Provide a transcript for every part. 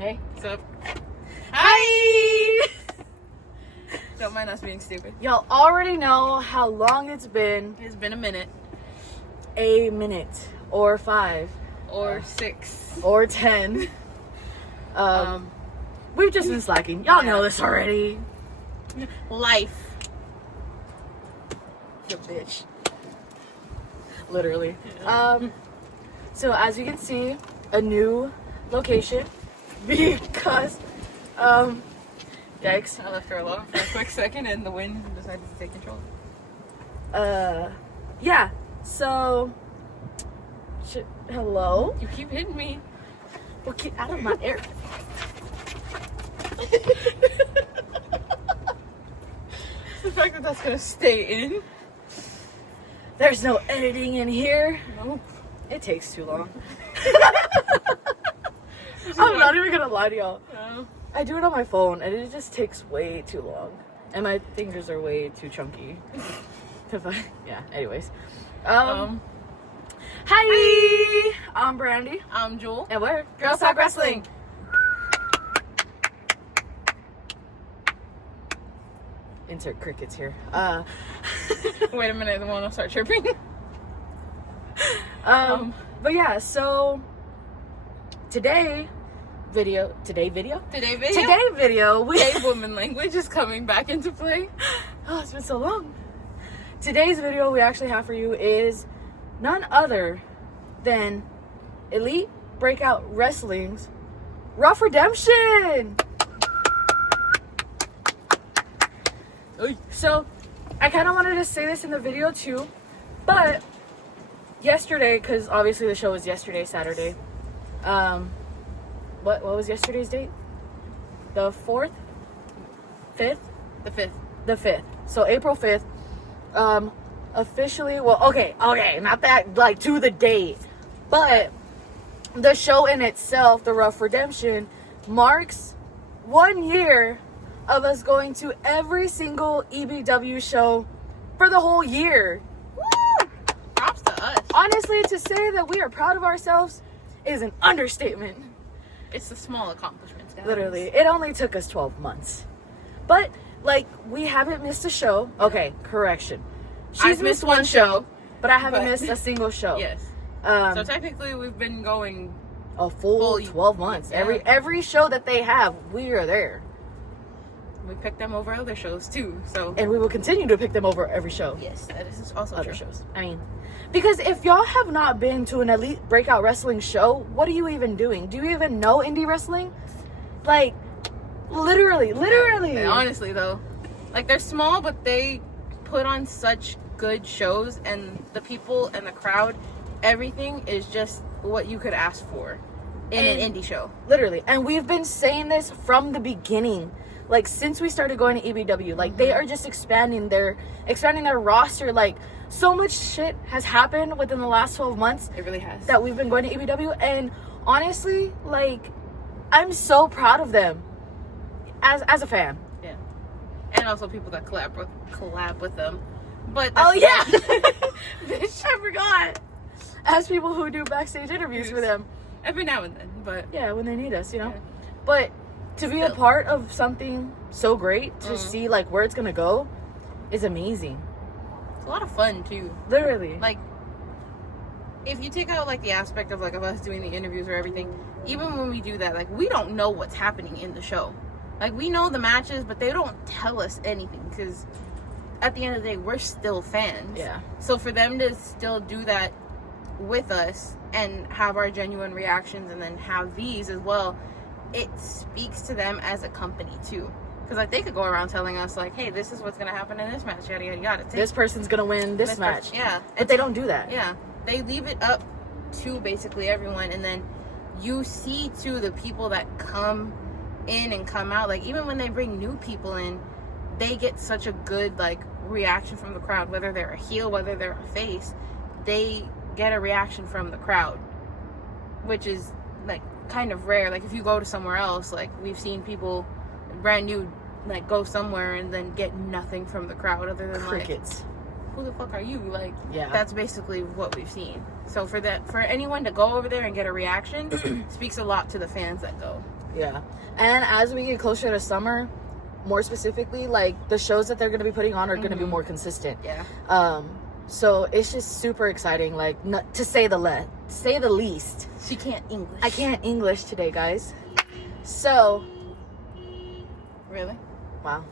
Hey. What's up? Hi! Don't mind us being stupid. Y'all already know how long it's been. It's been a minute. A minute. Or 5. Or 6. Or 10. We've just been slacking. Y'all know this already. Life. You bitch. Literally. So as you can see, a new location. Because, yikes. I left her alone for a quick second and the wind decided to take control. Yeah. So, hello? You keep hitting me. Well, get out of my air. The fact that that's gonna stay in. There's no editing in here. Nope. It takes too long. I'm not even gonna lie to y'all. No. I do it on my phone and it just takes way too long. And my fingers are way too chunky. Yeah, anyways. Hi! I'm Brandy. I'm Jewel. And we're Girls Talk Wrestling. Insert crickets here. Wait a minute, I want to start chirping. But yeah, so today video, Today woman language is coming back into play. Oh, it's been so long. Today's video we actually have for you is none other than Elite Breakout Wrestling's Ruff Redemption. So, I kind of wanted to say this in the video too, but yesterday, because obviously the show was yesterday, Saturday. What was yesterday's date? The 4th? 5th? The 5th. The 5th. So April 5th. Officially, well, okay, not that, like, to the date, but the show in itself, the Ruff Redemption, marks 1 year of us going to every single EBW show for the whole year. Woo! Props to us. Honestly, to say that we are proud of ourselves is an understatement. It's the small accomplishments, guys. Literally. It only took us 12 months. But, like, we haven't missed a show. Okay, correction. She's missed one show, but I haven't missed a single show. Yes. So technically, we've been going a full 12 months. Yeah. Every show that they have, we are there. We picked them over other shows too, so. And we will continue to pick them over every show. Yes, that is also Other true. shows. I mean, because if y'all have not been to an Elite Breakout Wrestling show, what are you even doing? Do you even know indie wrestling? Like, literally. Yeah, honestly, though, like, they're small, but they put on such good shows, and the people and the crowd, everything is just what you could ask for in an indie show. Literally. And we've been saying this from the beginning. Like, since we started going to EBW, like, they are just expanding their roster. Like, so much shit has happened within the last 12 months. It really has. That we've been going to EBW. And honestly, like, I'm so proud of them as a fan. Yeah. And also people that collab with them. But Oh, yeah! Bitch, I forgot. As people who do backstage interviews for them. Every now and then, but. Yeah, when they need us, you know? Yeah. But to be a part of something so great, to see, like, where it's gonna go, is amazing. It's a lot of fun, too. Literally. Like, if you take out, like, the aspect of, like, of us doing the interviews or everything, even when we do that, like, we don't know what's happening in the show. Like, we know the matches, but they don't tell us anything, because at the end of the day, we're still fans. Yeah. So for them to still do that with us and have our genuine reactions and then have these as well, it speaks to them as a company too, because like they could go around telling us like, hey, this is what's gonna happen in this match, yada yada yada. This person's gonna win this match. Yeah, but they don't do that. Yeah, they leave it up to basically everyone, and then you see too the people that come in and come out. Like, even when they bring new people in, they get such a good like reaction from the crowd, whether they're a heel, whether they're a face. They get a reaction from the crowd, which is like kind of rare. Like, if you go to somewhere else, like we've seen people brand new like go somewhere and then get nothing from the crowd other than crickets. Like, who the fuck are you? Like, yeah, that's basically what we've seen. So for anyone to go over there and get a reaction speaks a lot to the fans that go. Yeah. And as we get closer to summer, more specifically, like, the shows that they're going to be putting on are going to be more consistent. Yeah. So it's just super exciting, like, to say the least. She can't English. I can't English today, guys. So. Really? Wow.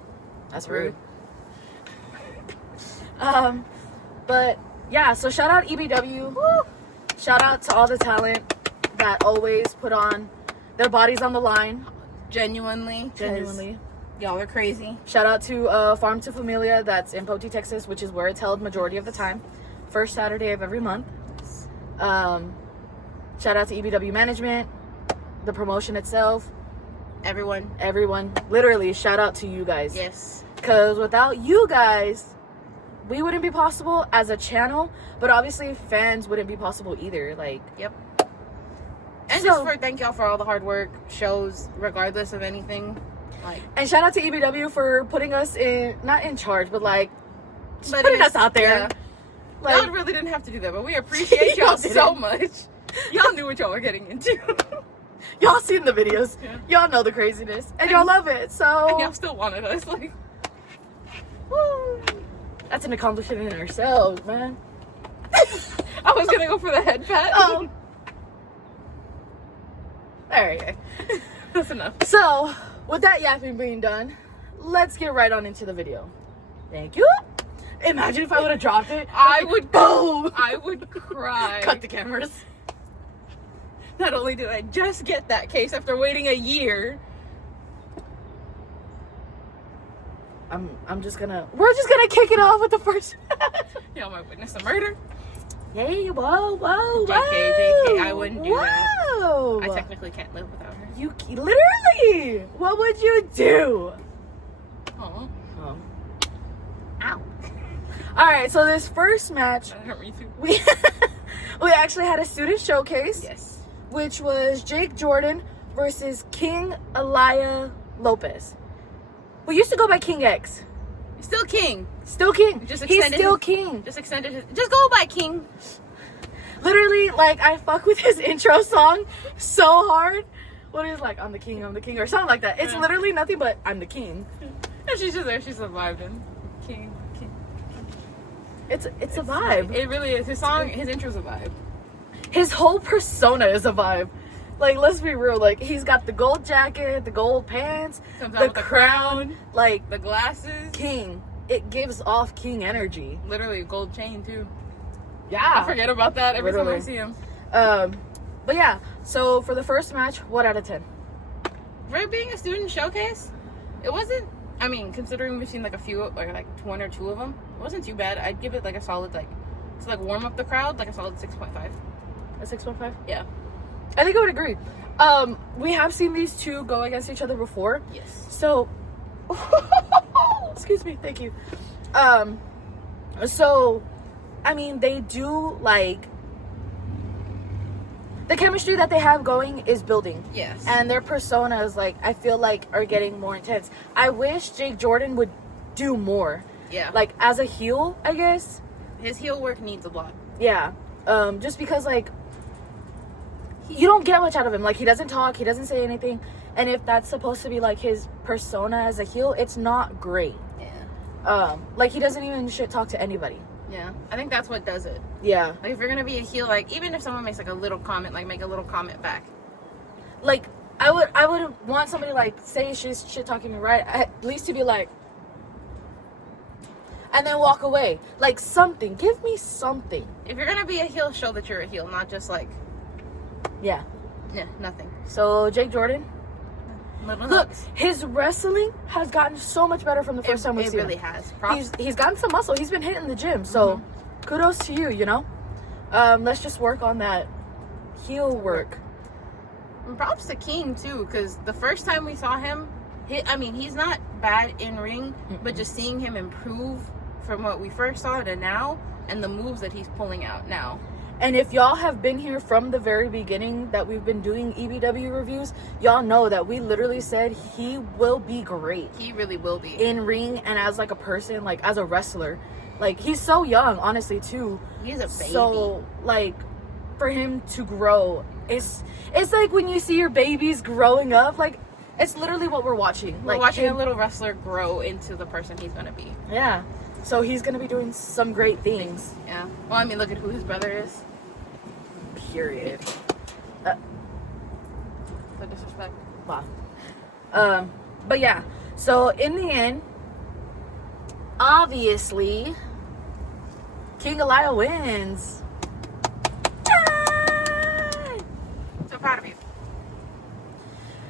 That's rude. But yeah, so shout out EBW. Woo! Shout out to all the talent that always put on their bodies on the line. Genuinely. Y'all are crazy. Shout out to Farm to Familia, that's in Pote, Texas, which is where it's held majority of the time. First Saturday of every month. Shout out to EBW management, the promotion itself. Everyone. Literally, shout out to you guys. Yes. Because without you guys, we wouldn't be possible as a channel, but obviously fans wouldn't be possible either. Like, yep. And just thank y'all for all the hard work, shows, regardless of anything. Like, and shout out to EBW for putting us not in charge, but like, putting us out there. Yeah. Like, y'all really didn't have to do that, but we appreciate y'all so much. Y'all knew what y'all were getting into. Y'all seen the videos. Yeah. Y'all know the craziness. And y'all love it, so. And y'all still wanted us, like. Woo. That's an accomplishment in ourselves, man. I was gonna go for the head pat. Oh. There you go. That's enough. So, with that yapping being done, let's get right on into the video. Thank you. Imagine if I would have dropped it. I would boom. I would cry. Cut the cameras. Not only did I just get that case after waiting a year. We're just gonna kick it off with the first. Y'all might witness a murder. Yay, whoa. JK, I wouldn't do that. Whoa. I technically can't live without her. You literally. What would you do? Oh. Ow. All right, so this first match, That hurt me too. we actually had a student showcase. Yes. Which was Jake Jordan versus King Elia Lopez, who used to go by King X. Still King. Still King. He's still King. Just go by King. Literally, like, I fuck with his intro song so hard. What is like, I'm the king, or something like that. It's literally nothing but I'm the king. And she's just there. She's vibing. King. It's a vibe. It really is. His song, his intro's a vibe. His whole persona is a vibe. Like, let's be real. Like, he's got the gold jacket, the gold pants, the crown, like the glasses. King. It gives off king energy. Literally, a gold chain too. Yeah. I forget about that every time I see him. But yeah. So for the first match, what out of 10? For it being a student showcase, it wasn't. I mean, considering we've seen like a few, like one or two of them, it wasn't too bad. I'd give it like a solid to warm up the crowd, like a solid 6.5. A 6.5? Yeah. I think I would agree. We have seen these two go against each other before. Yes. So, excuse me, thank you. So, I mean, they do, like, the chemistry that they have going is building. Yes. And their personas, like, I feel like are getting more intense. I wish Jake Jordan would do more. Yeah. Like, as a heel, I guess. His heel work needs a lot. Yeah. Just because, like, you don't get much out of him. Like, he doesn't talk, he doesn't say anything. And if that's supposed to be, like, his persona as a heel, it's not great. Yeah. Like, he doesn't even shit talk to anybody. Yeah. I think that's what does it. Yeah. Like, if you're gonna be a heel, like, even if someone makes, like, a little comment, like, make a little comment back. Like, I would want somebody, like, say she's shit talking me, right? At least to be like, and then walk away. Like, something. Give me something. If you're gonna be a heel, show that you're a heel, not just, like... Yeah. Yeah, nothing. So, Jake Jordan. Look, his wrestling has gotten so much better from the first time we've seen him. It really has. Props. He's gotten some muscle. He's been hitting the gym. So, kudos to you, you know? Let's just work on that heel work. And props to King, too, because the first time we saw him, he's not bad in ring, but just seeing him improve from what we first saw to now, and the moves that he's pulling out now. And if y'all have been here from the very beginning that we've been doing EBW reviews, y'all know that we literally said he will be great. He really will be. In ring and as, like, a person, like, as a wrestler. Like, he's so young, honestly, too. He's a baby. So, like, for him to grow. It's like when you see your babies growing up, like it's literally what we're watching. We're like watching him, a little wrestler grow into the person he's gonna be. Yeah. So he's gonna be doing some great things. Yeah. Well, I mean, look at who his brother is. Period. The disrespect. Wow. But yeah. So in the end, obviously, King Elia wins. Yay! So proud of you.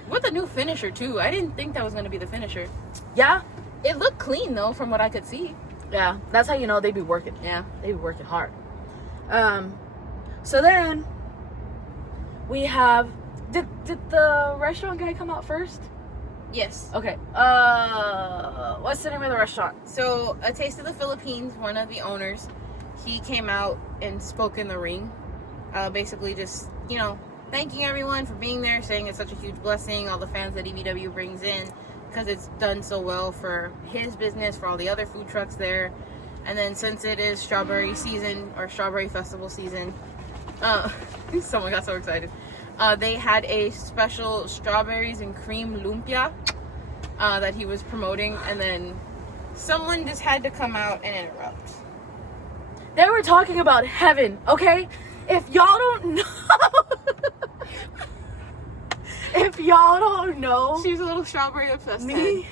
With a new finisher too. I didn't think that was gonna be the finisher. Yeah. It looked clean though, from what I could see. Yeah. That's how you know they be working. Yeah. They be working hard. So then we have. Did the restaurant guy come out first? Yes. Okay. What's the name of the restaurant? So, A Taste of the Philippines, one of the owners, he came out and spoke in the ring. Basically just, thanking everyone for being there, saying it's such a huge blessing, all the fans that EBW brings in, because it's done so well for his business, for all the other food trucks there. And then since it is strawberry season, or strawberry festival season, someone got so excited. They had a special strawberries and cream lumpia that he was promoting, and then someone just had to come out and interrupt. They were talking about heaven, okay? If y'all don't know, She's a little strawberry obsessed. me,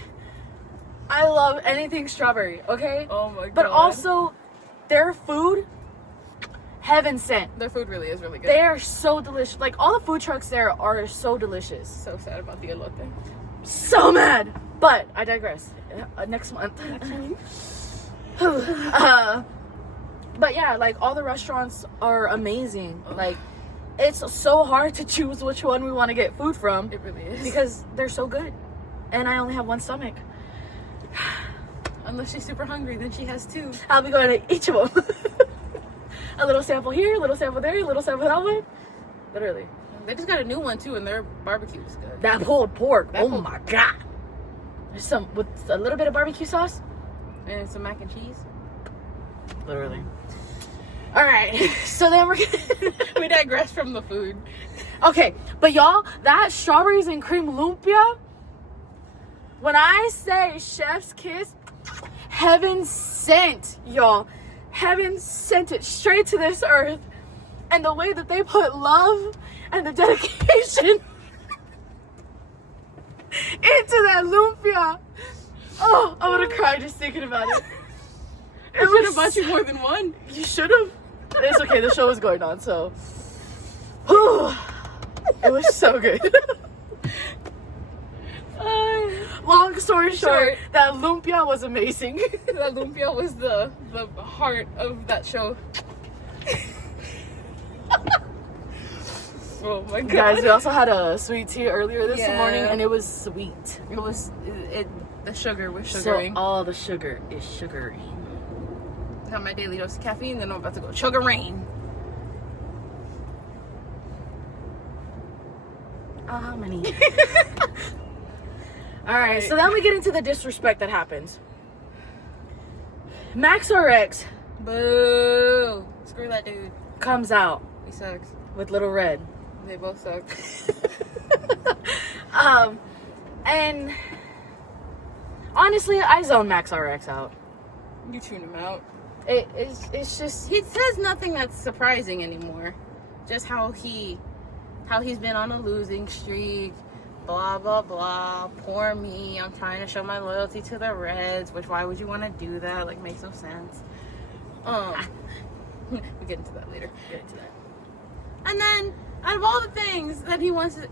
I love anything strawberry, okay? Oh my god. But also, their food, heaven sent. Their food really is really good. They are so delicious. Like, all the food trucks there are so delicious. So sad about the elote. So mad. But I digress. Next month. But yeah, like, all the restaurants are amazing. Like, it's so hard to choose which one we want to get food from. It really is. Because they're so good. And I only have one stomach. Unless she's super hungry, then she has two. I'll be going to each of them. A little sample here, a little sample there, a little sample that one. Literally. They just got a new one too, and their barbecue is good. That pulled pork. My god. There's some with a little bit of barbecue sauce. And some mac and cheese. Literally. All right. So then We digress from the food. Okay, but y'all, that strawberries and cream lumpia. When I say chef's kiss, heaven sent, y'all. Heaven sent it straight to this earth. And the way that they put love and the dedication into that lumpia. Oh, I want to cry just thinking about it. I should have bought you more than one. You should have. It's okay, the show was going on, so. It was so good. Long story short, that lumpia was amazing. That lumpia was the heart of that show. Oh my god. Guys, we also had a sweet tea earlier this Yeah. morning, and it was sweet. It was the sugar was So sugaring. all the sugar is sugary. Got my daily dose of caffeine, then I'm about to go chug a rain. How many? Alright, so then we get into the disrespect that happens. Max RX Boo! Screw that dude. comes out He sucks. with Little Red. They both suck. And honestly, I zone Max RX out. You tune him out. It's just He says nothing that's surprising anymore. Just how he's been on a losing streak. Blah blah blah. Poor me. I'm trying to show my loyalty to the Reds. Which why would you want to do that? Like makes no sense. We get into that later. get into that. And then out of all the things that he wants to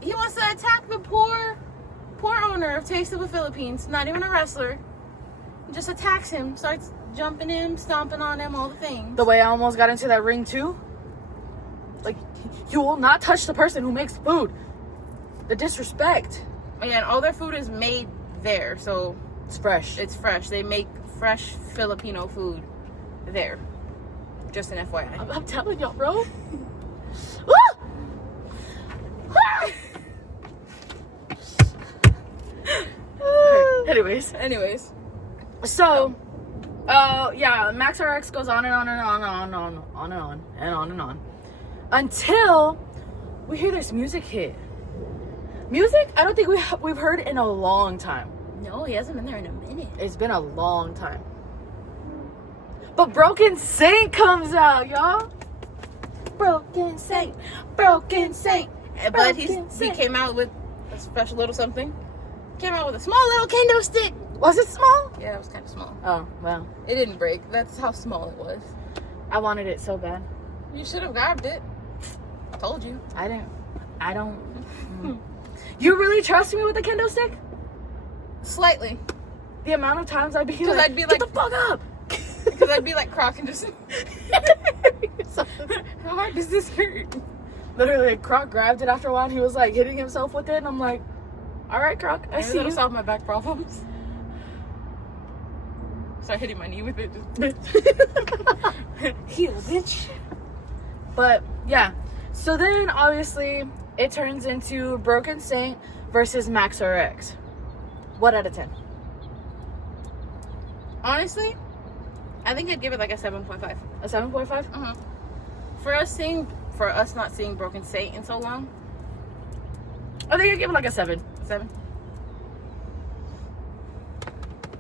attack the poor owner of Taste of the Philippines. Not even a wrestler. Just attacks him. Starts jumping him, stomping on him, all the things. The way I almost got into that ring too. Like, you will not touch the person who makes food. The disrespect. And all their food is made there, so It's fresh. it's fresh. They make fresh Filipino food there. Just an FYI. I'm telling y'all, bro. Anyways, so, yeah, Max RX goes on and on and on and on and on and on and on and on. until we hear this music hit. Music, I don't think we've heard in a long time. No, he hasn't been there in a minute. It's been a long time. But Broken Saint comes out, y'all. Broken Saint. Broken Saint. But he came out with a special little something. Came out with a small little kendo stick. Was it small? Yeah, it was kind of small. Oh, well. It didn't break. That's how small it was. I wanted it so bad. You should have grabbed it. I told you. I don't. You really trust me with the kendo stick? Slightly. The amount of times I'd be Because like, I'd be get like, the fuck up. Because I'd be like Croc and just, how hard does this hurt? Literally, like, Croc grabbed it after a while and he was like hitting himself with it. And I'm like, all right, Croc, I see It'll you. solve my back problems. Start hitting my knee with it. Heal, bitch. But yeah, so then obviously it turns into Broken Saint versus Max RX. What out of 10? Honestly, I think I'd give it like a 7.5. A 7.5? Uh-huh. For us not seeing Broken Saint in so long, I think I'd give it like a 7. 7.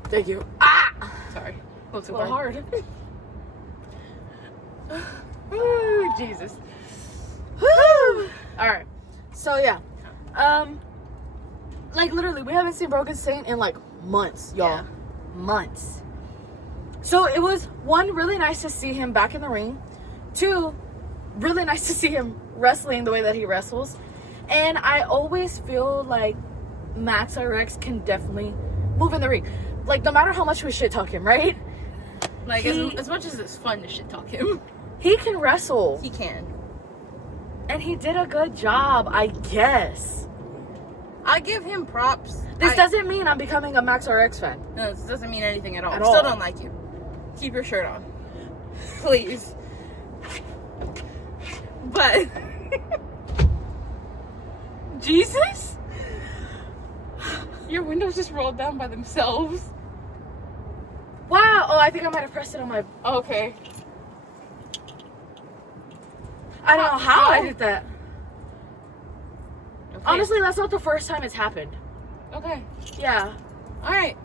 Thank you. Ah! Sorry, a little too A little hard. Ooh, Jesus. Woo! Alright. So yeah. Like literally we haven't seen Broken Saint in like months, y'all. Yeah. Months. So it was, one, really nice to see him back in the ring. 2, really nice to see him wrestling the way that he wrestles. And I always feel like Max RX can definitely move in the ring. Like, no matter how much we shit talk him, right? Like, as much as it's fun to shit talk him, he can wrestle. he can. And he did a good job, I guess. I give him props. This doesn't mean I'm becoming a Max RX fan. No, this doesn't mean anything at all. At Still all. don't like you. Keep your shirt on. Please. But Jesus? Your windows just rolled down by themselves. Wow. Oh, I think I might have pressed it on my... Okay. I don't know how I did that. Okay. Honestly, that's not the first time it's happened. Okay. Yeah. Alright.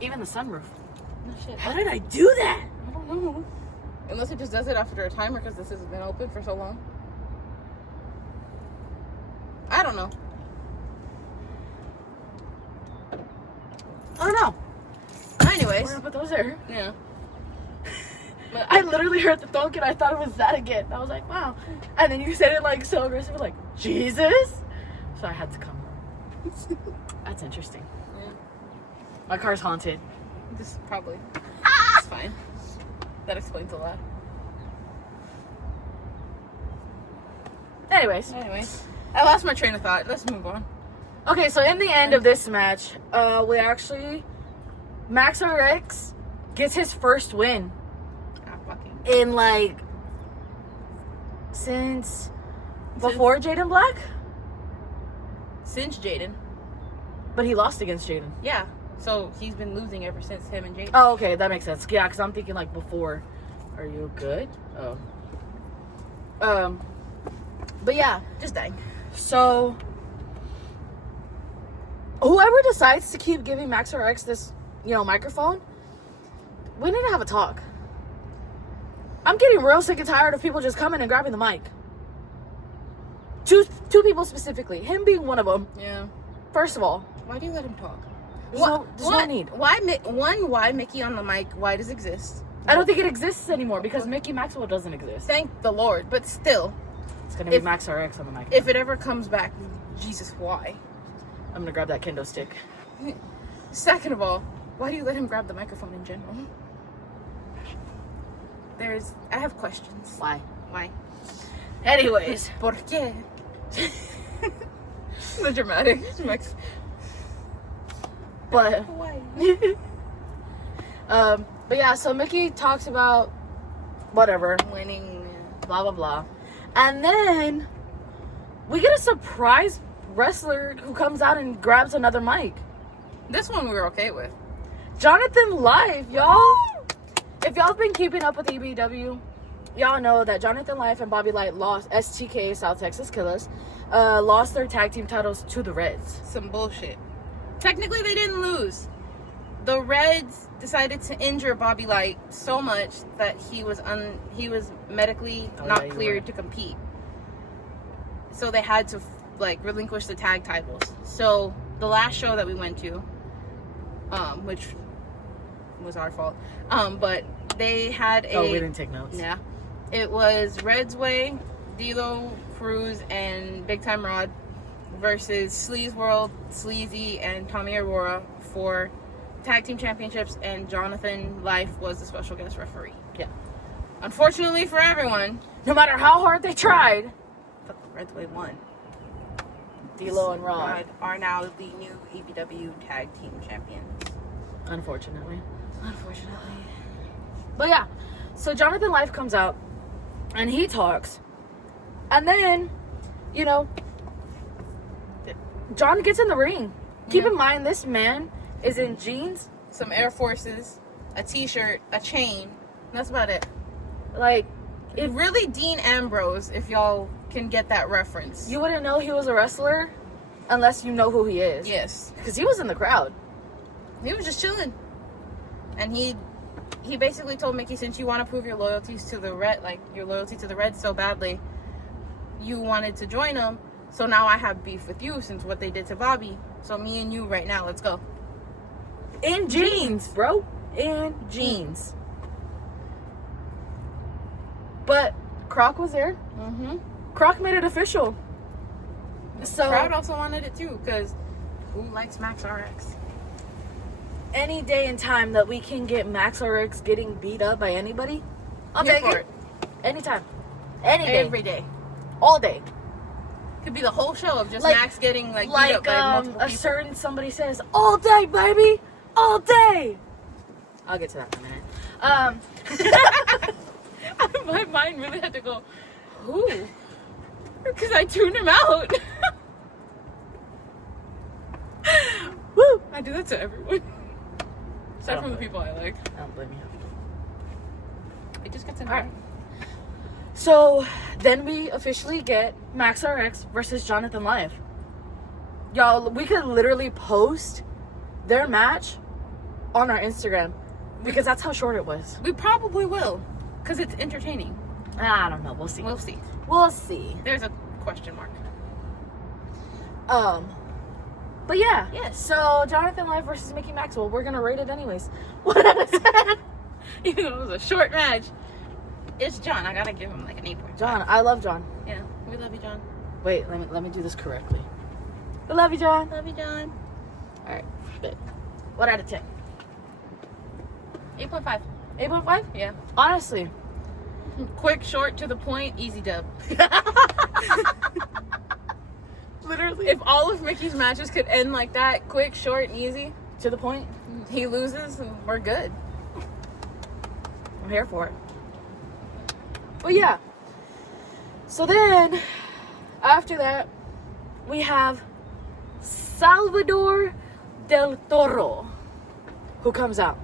Even the sunroof. No shit. How did I do that? I don't know. Unless it just does it after a timer because this has been open for so long. I don't know. I don't know. Anyways. We're gonna put those there. Yeah. I literally heard the thunk and I thought it was that again. I was like, wow. And then you said it like so aggressive, like, Jesus? So I had to come. That's interesting. Yeah. My car's haunted. Just probably. It's fine. That explains a lot. Anyways. Anyway, I lost my train of thought. Let's move on. Okay, so in the end of this match, we actually... Max RX gets his first win in like... Since before Jaden Black? Since Jaden. But he lost against Jaden. Yeah. So he's been losing ever since him and Jaden. Oh, okay, that makes sense. Yeah, because I'm thinking like before. Are you good? Oh. But yeah. Just dying. So whoever decides to keep giving Max RX this, microphone, we need to have a talk. I'm getting real sick and tired of people just coming and grabbing the mic. Two people specifically. Him being one of them. Yeah. First of all. Why do you let him talk? There's no need. Why Mickey on the mic? Why does it exist? I don't think it exists anymore because Mickey Maxwell doesn't exist. Thank the Lord. But still. It's going to be Max RX on the mic. If it ever comes back, Jesus, why? I'm going to grab that kendo stick. Second of all, why do you let him grab the microphone in general? I have questions. Why? Why? Anyways. ¿Por qué? The dramatic. But Why? but yeah, so Mickey talks about whatever, Winning. blah blah blah. And then we get a surprise wrestler who comes out and grabs another mic. This one we were okay with. Jonathan Live, y'all. If y'all have been keeping up with EBW, y'all know that Jonathan Life and Bobby Light lost, STK, South Texas Killers, lost their tag team titles to the Reds. Some bullshit. Technically, they didn't lose. The Reds decided to injure Bobby Light so much that he was medically not cleared to compete. So they had to relinquish the tag titles. So the last show that we went to, which was our fault, but they had we didn't take notes. Yeah, it was Reds Way, D'Lo, Cruz, and Big Time Rod versus Sleaze World, Sleazy, and Tommy Aurora for tag team championships, and Jonathan Life was the special guest referee. Yeah. Unfortunately for everyone, no matter how hard they tried, but the Reds Way won. D'Lo and Rod are now the new EBW tag team champions. Unfortunately. But yeah, so Jonathan Life comes out and he talks, and then, you know, John gets in the ring. Keep in mind, this man is in jeans, some Air Forces, a t-shirt, a chain. That's about it. It really Dean Ambrose, if y'all can get that reference. You wouldn't know he was a wrestler unless you know who he is. Yes. Because he was in the crowd. He was just chilling. And he basically told Mickey, since you want to prove your loyalties to the Red, your loyalty to the Reds so badly, you wanted to join them. So now I have beef with you since what they did to Bobby. So me and you right now, let's go. In jeans, bro. In jeans. But Croc was there. Mm-hmm. Croc made it official. So the crowd also wanted it too, because who likes Max RX? Any day and time that we can get Max RX getting beat up by anybody, I'll take it. Anytime. Any day. Every day. All day. Could be the whole show of just Max getting beat up by multiple people. certain somebody says, all day, baby! All day! I'll get to that in a minute. My mind really had to go, who? Because I tuned him out. Woo! I do that to everyone. Aside from the people I like. I don't blame you. It just gets in Alright. So, then we officially get Max RX versus Jonathan Life. Y'all, we could literally post their match on our Instagram. Because that's how short it was. We probably will. Because it's entertaining. I don't know. We'll see. We'll see. We'll see. There's a question mark. But yeah. Yes. So, Jonathan Life versus Mickey Maxwell. We're going to rate it anyways. 1 out of 10. Even though it was a short match. It's John. I gotta give him an 8.5. John. I love John. Yeah. We love you, John. Wait, let me do this correctly. I love you, John. Love you, John. Alright. 1 out of 10. 8.5. 8.5? Yeah. Honestly. Quick, short, to the point, easy dub. Literally. If all of Mickey's matches could end like that, quick, short, and easy, To the point. he loses and we're good. I'm here for it. But yeah. So then, after that, we have Salvador del Toro, who comes out.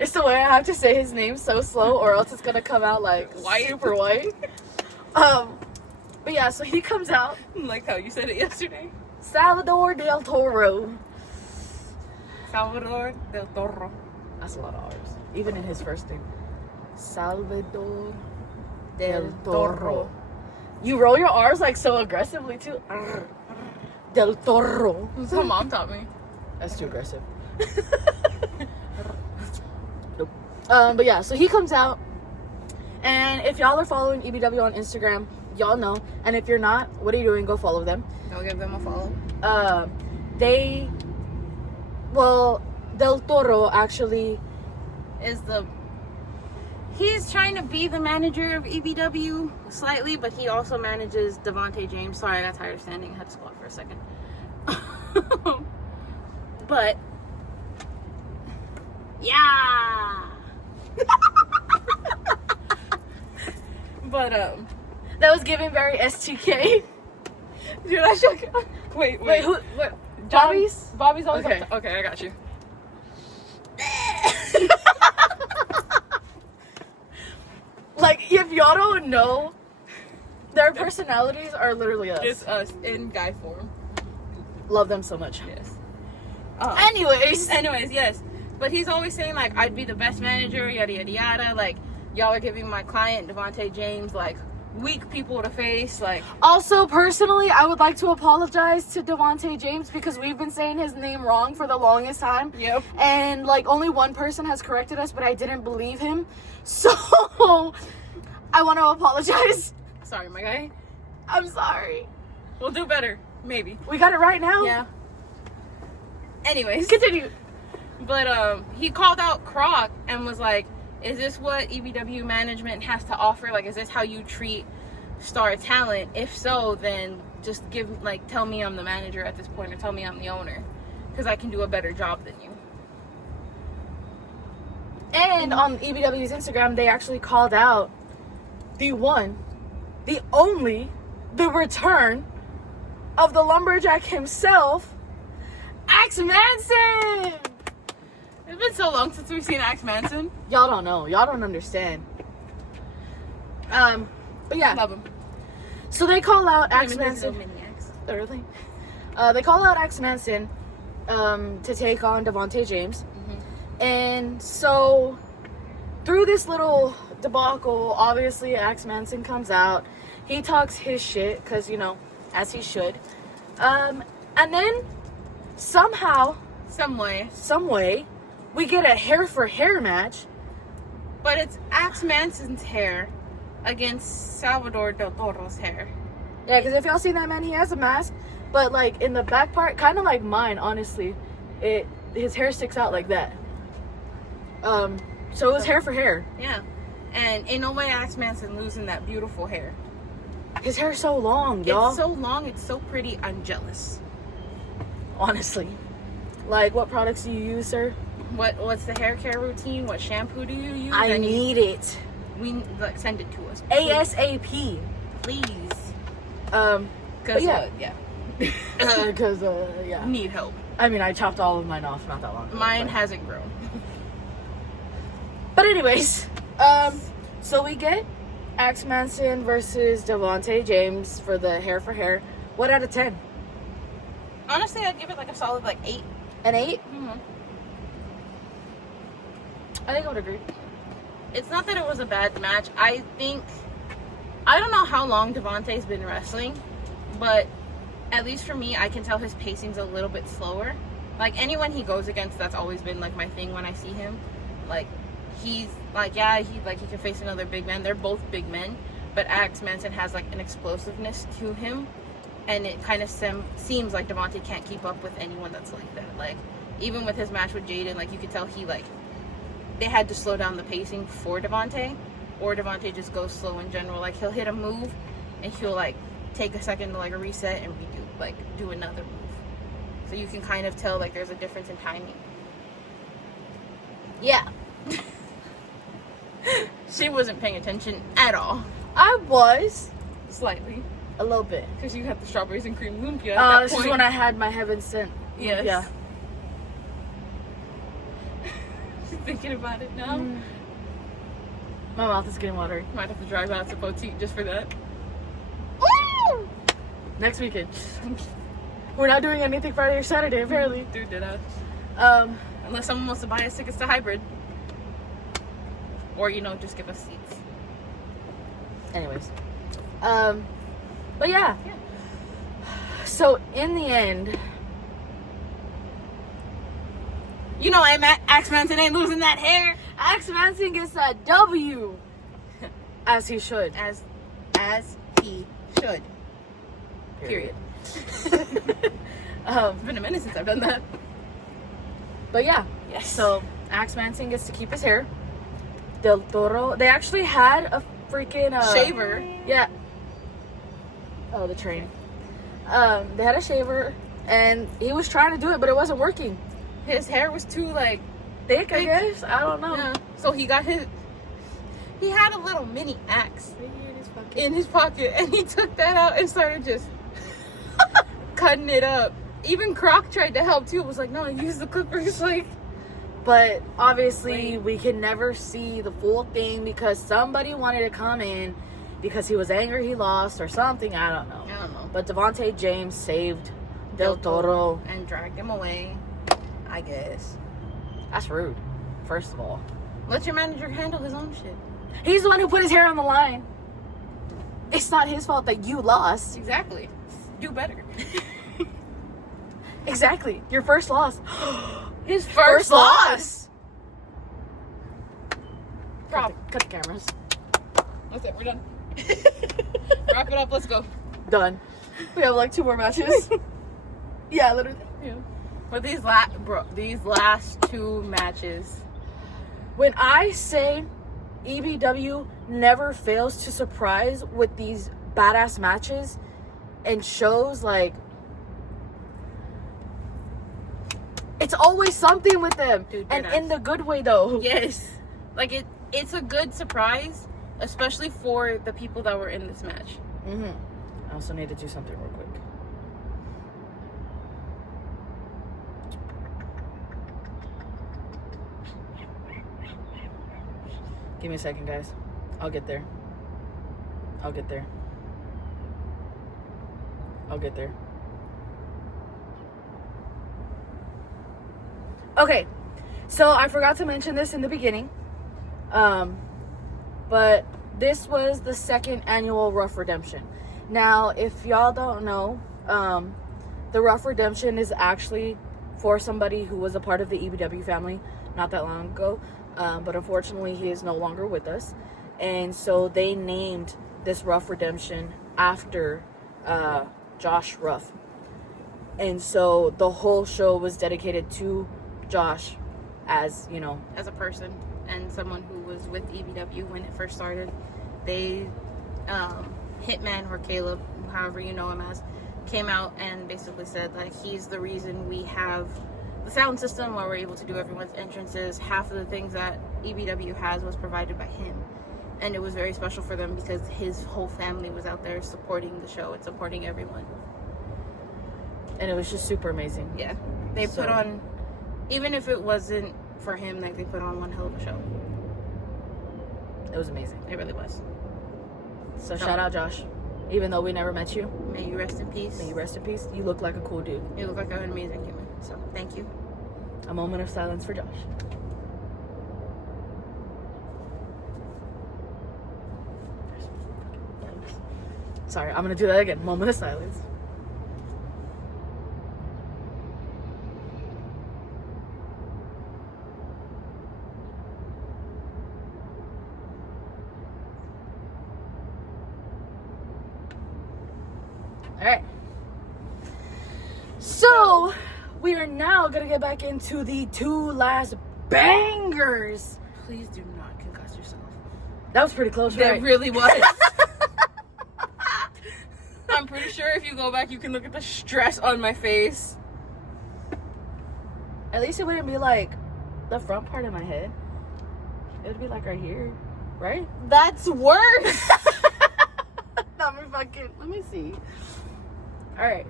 It's the way I have to say his name so slow, or else it's gonna come out White. super white. But yeah, so he comes out. Like how you said it yesterday. Salvador del Toro. Salvador del Toro. That's a lot of R's. Even in his first name. Salvador del Toro. You roll your R's so aggressively too. Del Toro. That's what Mom taught me. That's too aggressive. Nope. But yeah, so he comes out. And if y'all are following EBW on Instagram, y'all know. And if you're not, what are you doing? Go follow them. Go give them a follow. Del Toro actually he's trying to be the manager of EBW slightly, but he also manages Devontae James. Sorry, I got tired of standing. I had to squat for a second. But yeah. But that was giving very STK. dude, I should wait. Who? Bobby's? Bobby's always Okay. okay, I got you. y'all don't know, their personalities are literally us. Just us in guy form. Love them so much. Yes. Anyways, yes. But he's always saying, like, I'd be the best manager, yada, yada, yada. Like, y'all are giving my client, Devontae James, like, weak people to face. Like, also, personally, I would like to apologize to Devontae James because we've been saying his name wrong for the longest time. Yep. And, like, only one person has corrected us, but I didn't believe him. So, I want to apologize. sorry, my guy. I'm sorry. We'll do better. Maybe. We got it right now? Yeah. Anyways. Continue. But he called out Croc and was like, is this what EBW management has to offer? Like, is this how you treat star talent? If so, then just tell me I'm the manager at this point, or tell me I'm the owner, because I can do a better job than you. And on EBW's Instagram, they actually called out the one, the only, the return of the lumberjack himself, Axe Manson! It's been so long since we've seen Axe Manson. Y'all don't know. Y'all don't understand. But yeah. Love him. So they call out Axe Him and his Manson. little mini axe. Really? They call out Axe Manson to take on Devontae James. Mm-hmm. And so through this little debacle, obviously Axe Manson comes out. He talks his shit, because, you know, as he should. And then somehow, Some way, we get a hair for hair match. But it's Axe Manson's hair against Salvador Del Toro's hair. Yeah, because if y'all see that man, he has a mask, but like in the back part, kind of like mine, honestly, his hair sticks out like that. So it was hair for hair. Yeah. And ain't no way Axe Manson losing that beautiful hair. His hair's so long, y'all. It's so long, it's so pretty, I'm jealous. Honestly. Like, what products do you use, sir? What's the hair care routine? What shampoo do you use? I need it. Send it to us. ASAP. Please. Because, yeah. Yeah. Because, yeah. Need help. I mean, I chopped all of mine off not that long ago. Mine hasn't grown. But anyways, so we get Axe Manson versus Devontae James for the hair for hair. What out of 10? Honestly, I'd give it like a solid 8. An 8? Mm-hmm. I think I would agree. It's not that it was a bad match. I don't know how long Devontae's been wrestling, but at least for me, I can tell his pacing's a little bit slower. Like, anyone he goes against, that's always been like my thing when I see him. Like, he's like, yeah, he can face another big man. They're both big men, but Axe Manson has like an explosiveness to him, and it kind of seems like Devontae can't keep up with anyone that's like that. Like, even with his match with Jaden, like, you could tell they had to slow down the pacing for Devontae, or Devontae just goes slow in general. Like, he'll hit a move and he'll like take a second to like a reset and do another move. So you can kind of tell like there's a difference in timing. Yeah. She wasn't paying attention at all. I was. Slightly. A little bit. Because you had the strawberries and cream lumpia at that This point. is when I had my heaven sent. Yes. Yeah. She's thinking about it now. My mouth is getting watery. Might have to drive out to Boutique just for that. Woo! Next weekend. We're not doing anything Friday or Saturday, apparently. Dude, did I? Unless someone wants to buy us tickets to Hybrid. Or, just give us seats. Anyways. But yeah. So, in the end... Axe Manson ain't losing that hair. Axe Manson gets a W. As he should. As he should. Period. It's been a minute since I've done that. But yeah. Yes. So, Axe Manson gets to keep his hair. Del Toro... They actually had a freaking... shaver. Yeah. Oh, the train. They had a shaver, and he was trying to do it, but it wasn't working. His hair was too, thick, I guess? I don't know. Yeah. So he had a little mini axe in his pocket, and he took that out and started just cutting it up. Even Croc tried to help, too. It was like, no, use the clippers, But obviously, we can never see the full thing because somebody wanted to come in because he was angry he lost or something. I don't know. But Devontae James saved Del Toro. And dragged him away, I guess. That's rude, first of all. Let your manager handle his own shit. He's the one who put his hair on the line. It's not his fault that you lost. Exactly. Do better. Exactly. Your first loss. His first loss. Cut the cameras. That's it. We're done. Wrap it up. Let's go. Done. We have like 2 more matches. Yeah, literally. Yeah. But these last 2 matches. When I say EBW never fails to surprise with these badass matches and shows, like, it's always something with them. Dude, and in the good way, though. Yes. Like, it's a good surprise, especially for the people that were in this match. Mm-hmm. I also need to do something real quick. Give me a second, guys. I'll get there. Okay, so I forgot to mention this in the beginning, but this was the 2nd annual Ruff Redemption. Now, if y'all don't know, the Ruff Redemption is actually for somebody who was a part of the EBW family not that long ago, but unfortunately he is no longer with us, and so they named this Ruff Redemption after Josh Ruff, and so the whole show was dedicated to Josh, as you know, as a person and someone who was with EBW when it first started. They Hitman, or Caleb, however you know him as, came out and basically said that he's the reason we have the sound system where we're able to do everyone's entrances. Half of the things that EBW has was provided by him, and it was very special for them because his whole family was out there supporting the show and supporting everyone, and it was just super amazing. Yeah, they put on, even if it wasn't for him, like, they put on one hell of a show. It was amazing. It really was. So shout out Josh. Even though we never met you. May you rest in peace. May you rest in peace. You look like a cool dude. You look like an amazing human. So thank you. A moment of silence for Josh. Sorry, I'm gonna do that again. Moment of silence. Alright. So, we are now going to get back into the 2 last bangers. Please do not concuss yourself. That was pretty close, That right? really was. I'm pretty sure if you go back, you can look at the stress on my face. At least it wouldn't be like the front part of my head. It would be like right here, right? That's worse. Let me see. All right.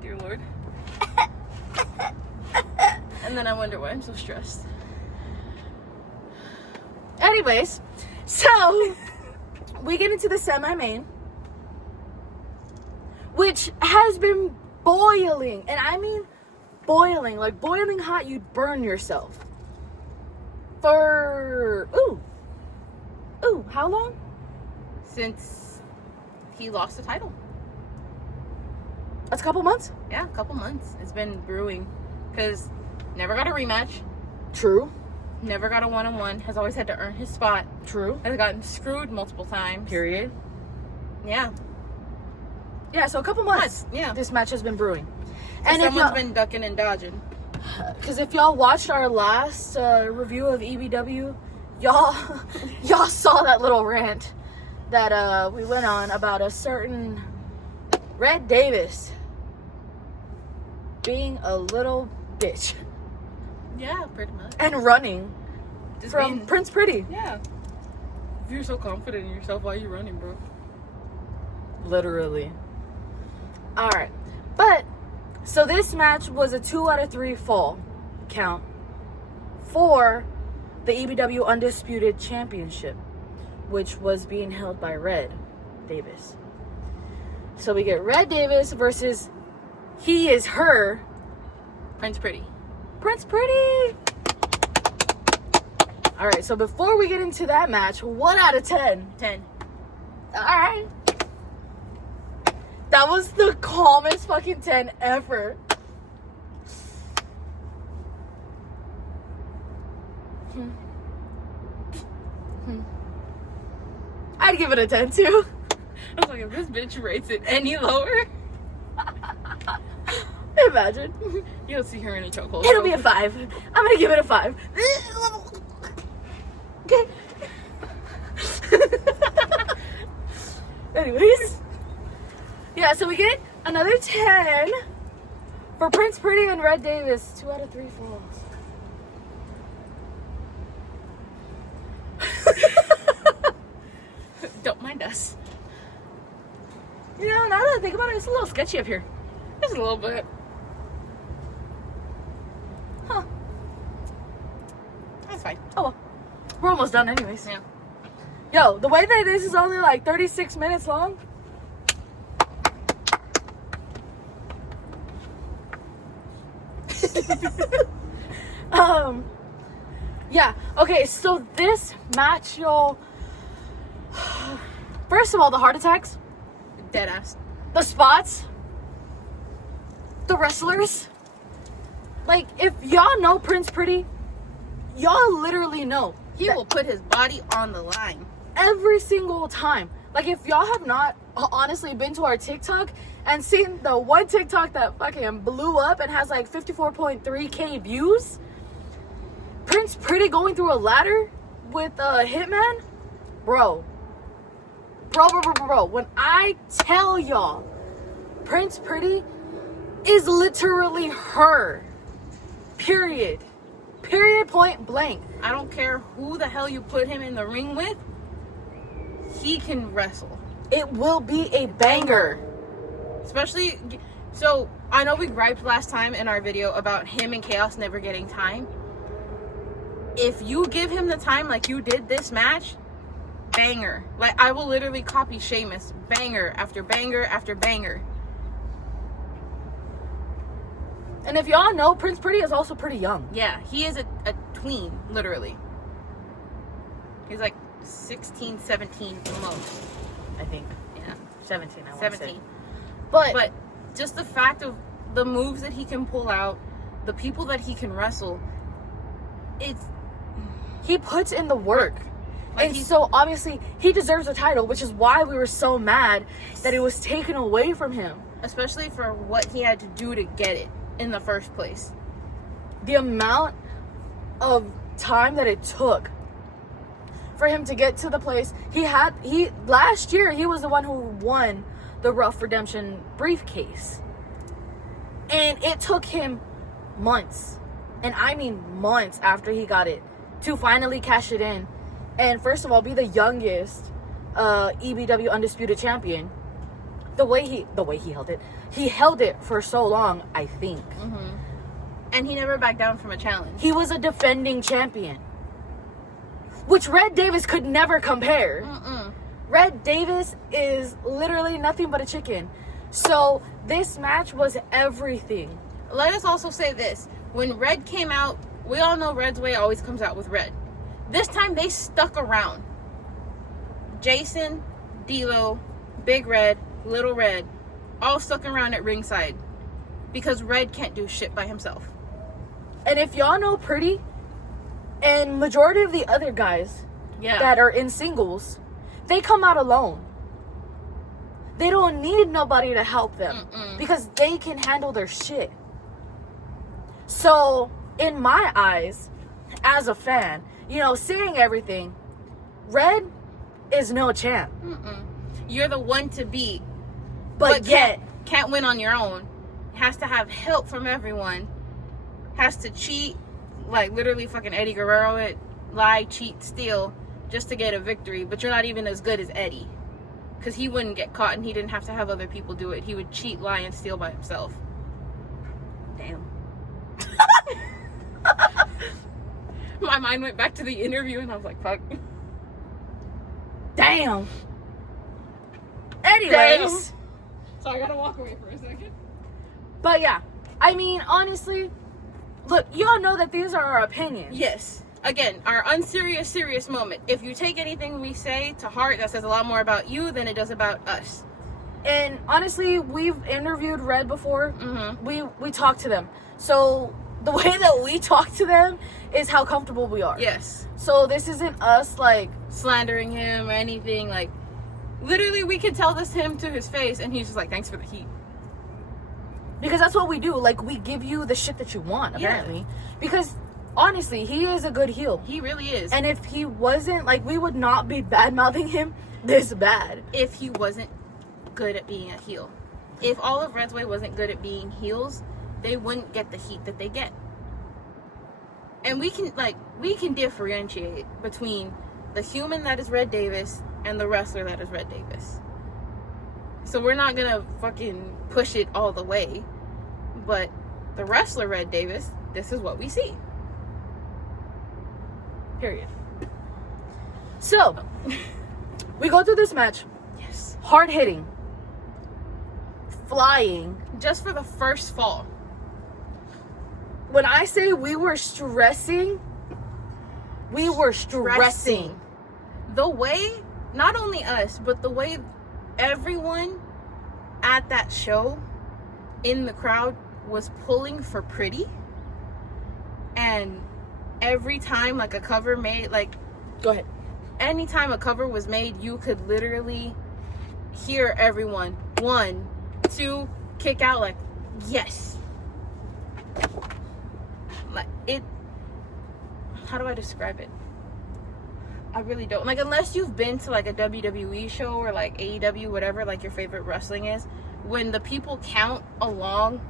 Dear Lord. And then I wonder why I'm so stressed. Anyways, so we get into the semi-main, which has been boiling, and I mean boiling, like boiling hot. You'd burn yourself for how long? Since he lost the title. That's a couple months. Yeah, a couple months. It's been brewing. Because never got a rematch. True. Never got a one-on-one. Has always had to earn his spot. True. Has gotten screwed multiple times. Period. Yeah. Yeah, so a couple months. Yeah. This match has been brewing. And someone's been ducking and dodging. Because if y'all watched our last review of EBW, y'all saw that little rant that we went on about a certain Red Davis being a little bitch. Yeah, pretty much. And running Just from being, Prince Pretty. Yeah. If you're so confident in yourself, why are you running, bro? Literally. Alright. But So this match was a 2 out of 3 fall count for the EBW Undisputed Championship, which was being held by Red Davis. So we get Red Davis versus he is her Prince Pretty. Prince Pretty. All right, so before we get into that match, 1 out of 10. 10. All right. That was the calmest fucking 10 ever. I'd give it a 10 too. I was like, if this bitch rates it any lower, Imagine. you'll see her in a chokehold. It'll be a 5. I'm gonna give it a 5. Okay. Anyways. Yeah, so we get another 10 for Prince Pretty and Red Davis. 2 out of 3 falls. Don't mind us. You know, now that I think about it, it's a little sketchy up here. Just a little bit. Huh. That's fine. Oh well. We're almost done anyways. Yeah. Yo, the way that this is only like 36 minutes long. Yeah, okay, so this match, y'all. First of all, the heart attacks, Dead ass. the spots, the wrestlers. Like, if y'all know Prince Pretty, y'all literally know He will put his body on the line. every single time. Like, if y'all have not honestly been to our TikTok and seen the one TikTok that fucking blew up and has like 54.3K views, Prince Pretty going through a ladder with a hitman, bro. When I tell y'all, Prince Pretty is literally her. Period, point blank. I don't care who the hell you put him in the ring with. He can wrestle. It will be a banger. Especially, so I know we griped last time in our video about him and Chaos never getting time. If you give him the time like you did this match, banger. Like, I will literally copy Sheamus. Banger after banger after banger. And if y'all know, Prince Pretty is also pretty young. Yeah, he is a tween, literally. He's like 16, 17 the most. I think. Yeah. 17, I want 17. to say. But But just the fact of the moves that he can pull out, the people that he can wrestle, it's... he puts in the work. Like, and he's- so obviously he deserves a title, which is why we were so mad that it was taken away from him. especially for what he had to do to get it in the first place. The amount of time that it took for him to get to the place he last year he was the one who won the Ruff Redemption briefcase, and it took him months, and I mean months after he got it, to finally cash it in and first of all be the youngest EBW Undisputed Champion. The way he held it for so long, I think. And he never backed down from a challenge. He was a defending champion, which Red Davis could never compare. Red Davis is literally nothing but a chicken. So this match was everything. Let us also say this. When Red came out, we all know Red's way always comes out with Red. This time they stuck around. Jason, D'Lo, Big Red, Little Red, all stuck around at ringside. Because Red can't do shit by himself. And if y'all know Pretty, and majority of the other guys that are in singles, they come out alone. They don't need nobody to help them because they can handle their shit. So, in my eyes, as a fan, you know, seeing everything, Red is no champ. You're the one to beat, But yet, can't win on your own. Has to have help from everyone. Has to cheat, like literally fucking Eddie Guerrero it, lie, cheat, steal, just to get a victory. But you're not even as good as Eddie, because he wouldn't get caught and he didn't have to have other people do it. He would cheat, lie, and steal by himself. damn. My mind went back to the interview and I was like, fuck. Damn. Anyways. Damn. So I gotta walk away for a second. But yeah, I mean, honestly, look, y'all know that these are our opinions. Yes. Again, our unserious, serious moment. If you take anything we say to heart, that says a lot more about you than it does about us. And honestly, we've interviewed Red before. Mm-hmm. We talked to them. So the way that we talk to them is how comfortable we are. Yes. So this isn't us like slandering him or anything. Like, literally, we could tell this to him to his face, and he's just like, thanks for the heat. Because that's what we do. Like, we give you the shit that you want, apparently. Yeah. Because honestly, he is a good heel. He really is. And if he wasn't, like, we would not be bad-mouthing him this bad. If he wasn't good at being a heel. If all of Red's Way wasn't good at being heels, they wouldn't get the heat that they get. And we can differentiate between the human that is Red Davis and the wrestler that is Red Davis. So we're not gonna fucking push it all the way. But the wrestler Red Davis, this is what we see. Period. So, we go through this match. Yes. Hard hitting. Flying. Just for the first fall. When I say we were stressing, we were stressing. The way, not only us, but the way everyone at that show in the crowd was pulling for Pretty. And every time like a cover made, like, go ahead. Anytime a cover was made, you could literally hear everyone, 1, 2, kick out, like, yes. Like, it, how do I describe it? I really don't. Like, unless you've been to like a WWE show or like AEW, whatever, like your favorite wrestling is, when the people count along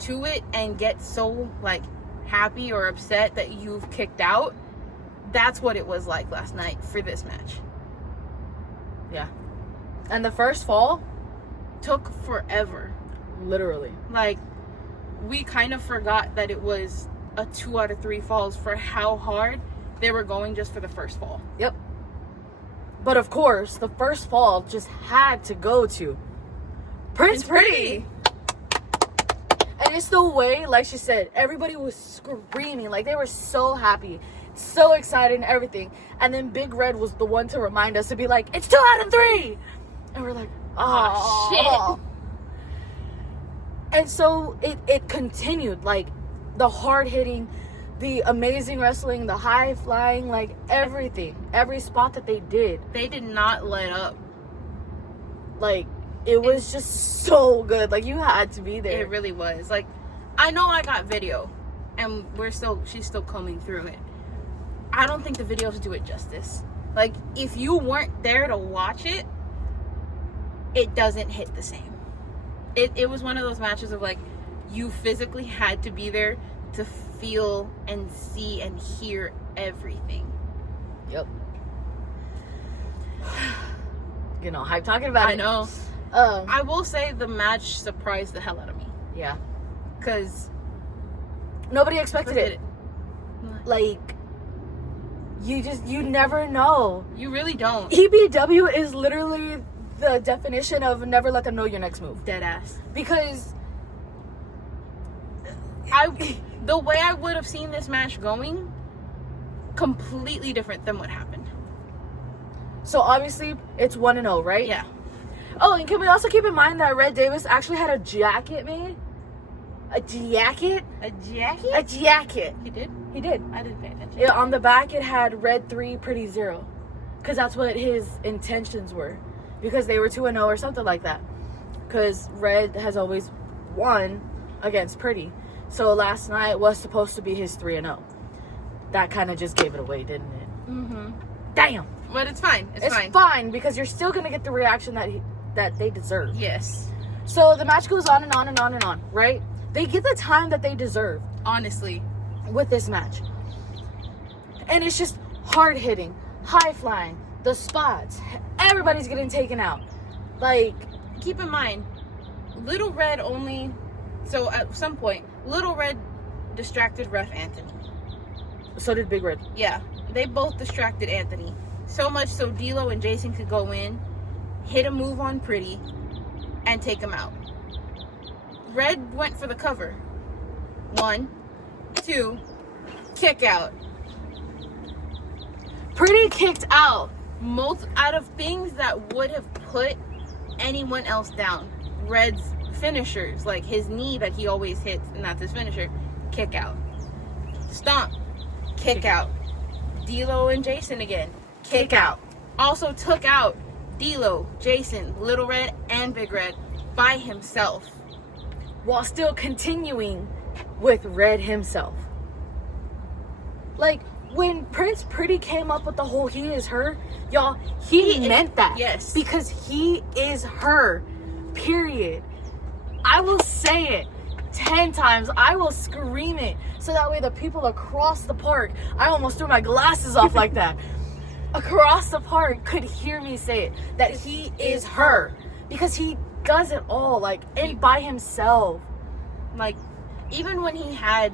to it and get so like happy or upset that you've kicked out, that's what it was like last night for this match. Yeah. And the first fall took forever. Literally. Like, we kind of forgot that it was a 2 out of 3 falls for how hard they were going just for the first fall. Yep. But of course, the first fall just had to go to Prince Pretty. And it's the way, like she said, everybody was screaming. Like, they were so happy, so excited and everything. And then Big Red was the one to remind us to be like, it's 2 out of 3. And we're like, oh, shit. And so it continued, like, the hard-hitting, the amazing wrestling, the high-flying, like, everything. Every spot that they did. They did not let up. Like, it was just so good. Like, you had to be there. It really was. Like, I know I got video, and she's still combing through it. I don't think the videos do it justice. Like, if you weren't there to watch it, it doesn't hit the same. It was one of those matches of, like, you physically had to be there to feel and see and hear everything. Yep. You know, hype talking about it. I know. I will say the match surprised the hell out of me. Yeah. Because nobody expected it. Like, you never know. You really don't. EBW is literally the definition of never let them know your next move. Dead ass. Because the way I would have seen this match going, completely different than what happened. So obviously it's 1-0, right? Yeah. Oh, and can we also keep in mind that Red Davis actually had a jacket made? A jacket? A jacket? A jacket. He did? He did. I didn't pay attention. Yeah, on the back it had Red 3, Pretty 0. Because that's what his intentions were. Because they were 2-0 or something like that. Because Red has always won against Pretty. So last night was supposed to be his 3-0. That kind of just gave it away, didn't it? Mm-hmm. Damn. But it's fine. It's fine. It's fine because you're still going to get the reaction that they deserve. Yes. So the match goes on and on and on and on, right? They get the time that they deserve. Honestly. With this match. And it's just hard hitting, high flying, the spots. Everybody's getting taken out. Like, keep in mind, Little Red only, so at some point, Little Red distracted Ref Anthony. So did Big Red. Yeah, they both distracted Anthony. So much so D'Lo and Jason could go in, hit a move on Pretty, and take him out. Red went for the cover. 1, 2, kick out. Pretty kicked out. Most out of things that would have put anyone else down. Red's finishers, like his knee that he always hits, and that's his finisher, kick out. Stomp, kick out. D'Lo and Jason again, kick out. Also took out D'Lo, Jason, Little Red, and Big Red by himself. While still continuing with Red himself. Like, when Prince Pretty came up with the whole he is her, y'all, he meant that. Yes. Because he is her. Period. I will say it 10 times. I will scream it. So that way the people across the park, I almost threw my glasses off like that, across the park could hear me say it. That he is her. Because he does it all, like, and by himself. Like, even when he had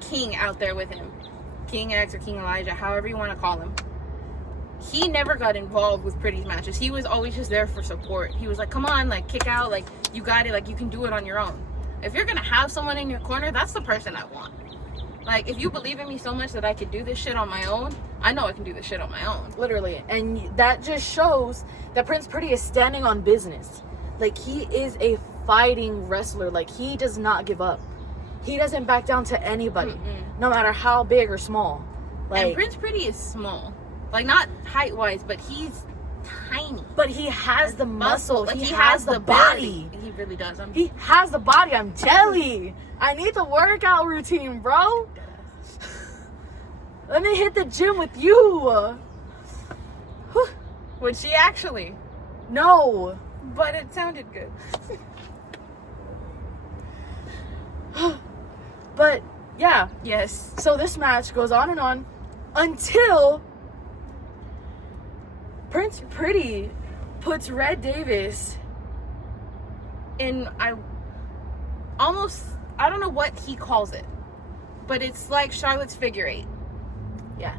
King out there with him, King X or King Elijah, however you want to call him, he never got involved with Pretty's matches. He was always just there for support. He was like, come on, like, kick out, like, you got it, like, you can do it on your own. If you're gonna have someone in your corner, that's the person I want. Like, if you believe in me so much that I could do this shit on my own, I know I can do this shit on my own. Literally. And that just shows that Prince Pretty is standing on business. Like, he is a fighting wrestler. Like, he does not give up. He doesn't back down to anybody, no matter how big or small. Like, and Prince Pretty is small. Like, not height-wise, but he's tiny. But he has the muscle. Like, he has the body. He really does. He has the body. I'm jelly. I need the workout routine, bro. Let me hit the gym with you. Would she actually? No. But it sounded good. But, yeah. Yes. So this match goes on until Prince Pretty puts Red Davis in, I don't know what he calls it, but it's like Charlotte's figure 8. Yeah.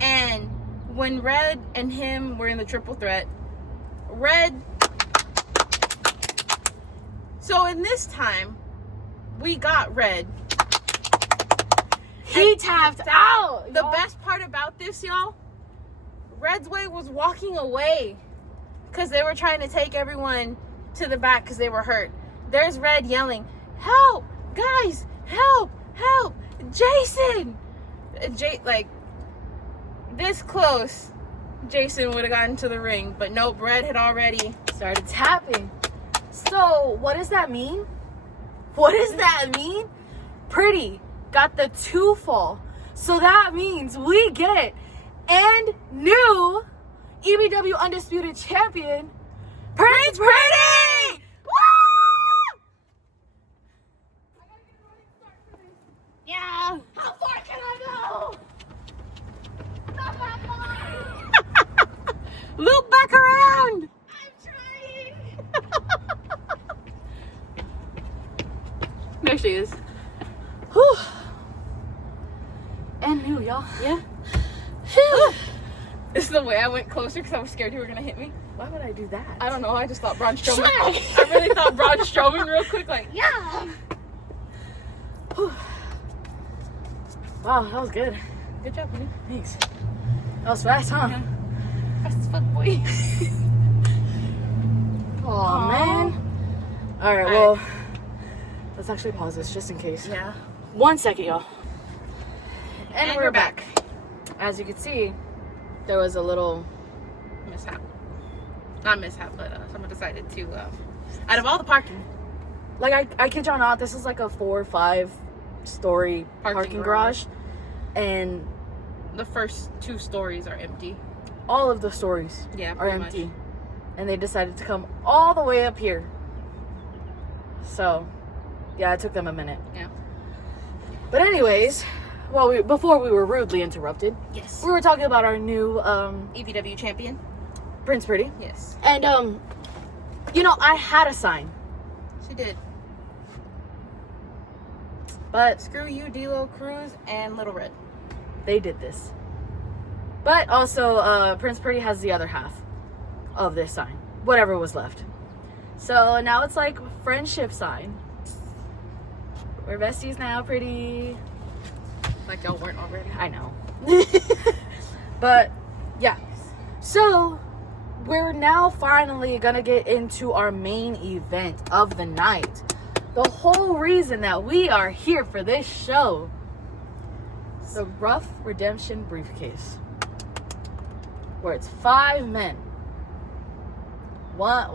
And when Red and him were in the triple threat, so in this time, we got Red. He tapped out. The best part about this, y'all, Red's way was walking away because they were trying to take everyone to the back because they were hurt. There's Red yelling, help, guys, help, help, Jason. Like, this close, Jason would have gotten to the ring, but nope, Red had already started tapping. So, what does that mean? What does that mean? Pretty got the 2 fall. So that means we get and new EBW Undisputed Champion, Prince Pretty! Woo! yeah. How far can I go? Not that far. Loop back around. I'm trying. There she is. Whew. And new, y'all. Yeah. This is the way I went closer because I was scared you were gonna hit me. Why would I do that? I don't know. I just thought Braun Strowman. I really thought Braun Strowman real quick. Like, yeah. Whew. Wow, that was good. Good job, honey. Thanks. That was fast, huh? Yeah. Fast as fuck, boy. Oh man. All right. Well, let's actually pause this just in case. Yeah. 1 second, y'all. And we're back. As you can see, there was a little Mishap. Not mishap, but someone decided to, out of all the parking. like I kid y'all not, this is like a 4 or 5 story parking garage, and The first 2 stories are empty. all of the stories Yeah, are pretty empty. much. And they decided to come all the way up here. So, yeah, it took them a minute. Yeah. But anyways, well, before we were rudely interrupted, Yes. we were talking about our new EBW champion. Prince Pretty. Yes. And you know, I had a sign. She did. But screw you, D-Lo, Cruz, and Little Red. they did this. But also, Prince Pretty has the other half of this sign. Whatever was left. So now it's like friendship sign. We're besties now, Pretty. Like y'all weren't already. I know. But, yeah. So, we're now finally gonna get into our main event of the night. The whole reason that we are here for this show. The Ruff Redemption Briefcase. Where it's 5 men. Not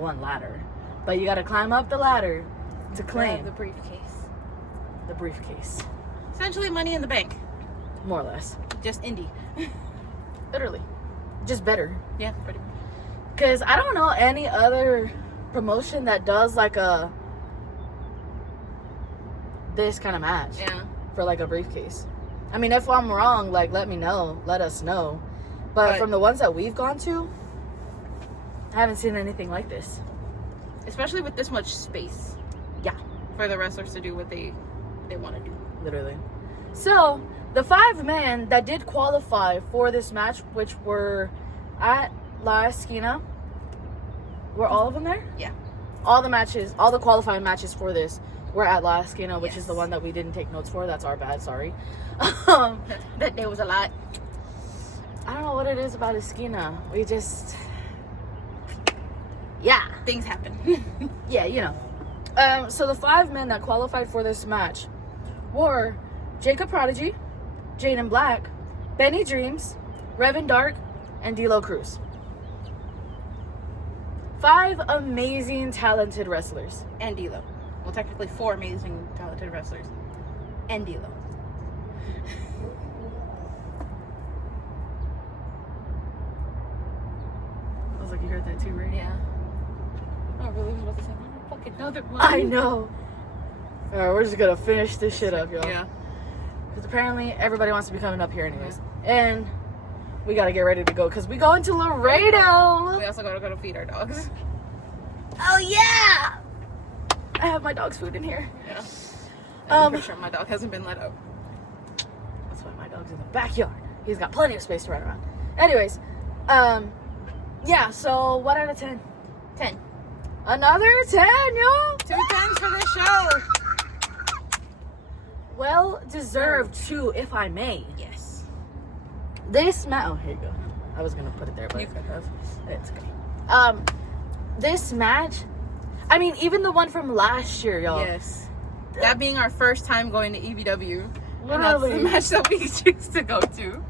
one ladder. But you gotta climb up the ladder to claim the briefcase. the briefcase. Essentially money in the bank. More or less. Just indie. Literally. Just better. Yeah, pretty much. Because I don't know any other promotion that does like this kind of match. Yeah. For like a briefcase. I mean, if I'm wrong, like let me know. Let us know. But from the ones that we've gone to, I haven't seen anything like this. Especially with this much space. Yeah. For the wrestlers to do what they want to do. Literally. So, the 5 men that did qualify for this match, which were at La Esquina, were all of them there? Yeah. All the qualifying matches for this were at La Esquina, which is the Yes. one that we didn't take notes for. That's our bad, sorry. That day was a lot. I don't know what it is about Esquina. We just... Yeah. Things happen. Yeah, you know. So the 5 men that qualified for this match were Jacob Prodigy, Jaden Black, Benny Dreams, Revan Dark, and D-Lo Cruz. 5 amazing, talented wrestlers. And D-Lo. Well, technically 4 amazing, talented wrestlers. And D-Lo. I was like, you heard that too, right? Yeah. I really was about to say, fucking another one. I know. Alright, we're just gonna finish this shit up, y'all. Yeah. Because apparently everybody wants to be coming up here anyways. And we gotta get ready to go because we go into Laredo. We also gotta go to feed our dogs. Oh yeah! I have my dog's food in here. Yeah. I'm pretty sure my dog hasn't been let out. That's why my dog's in the backyard. He's got plenty of space to run around. Anyways, yeah, so what out of 10? 10. Another 10, y'all! 2 10s for this show. Well deserved too, if I may. Yes. This match, oh, here you go. I was gonna put it there, but You could have. it's okay. This match, I mean, even the one from last year, y'all. Yes. That being our first time going to EBW. And that's Literally. the match that we choose to go to.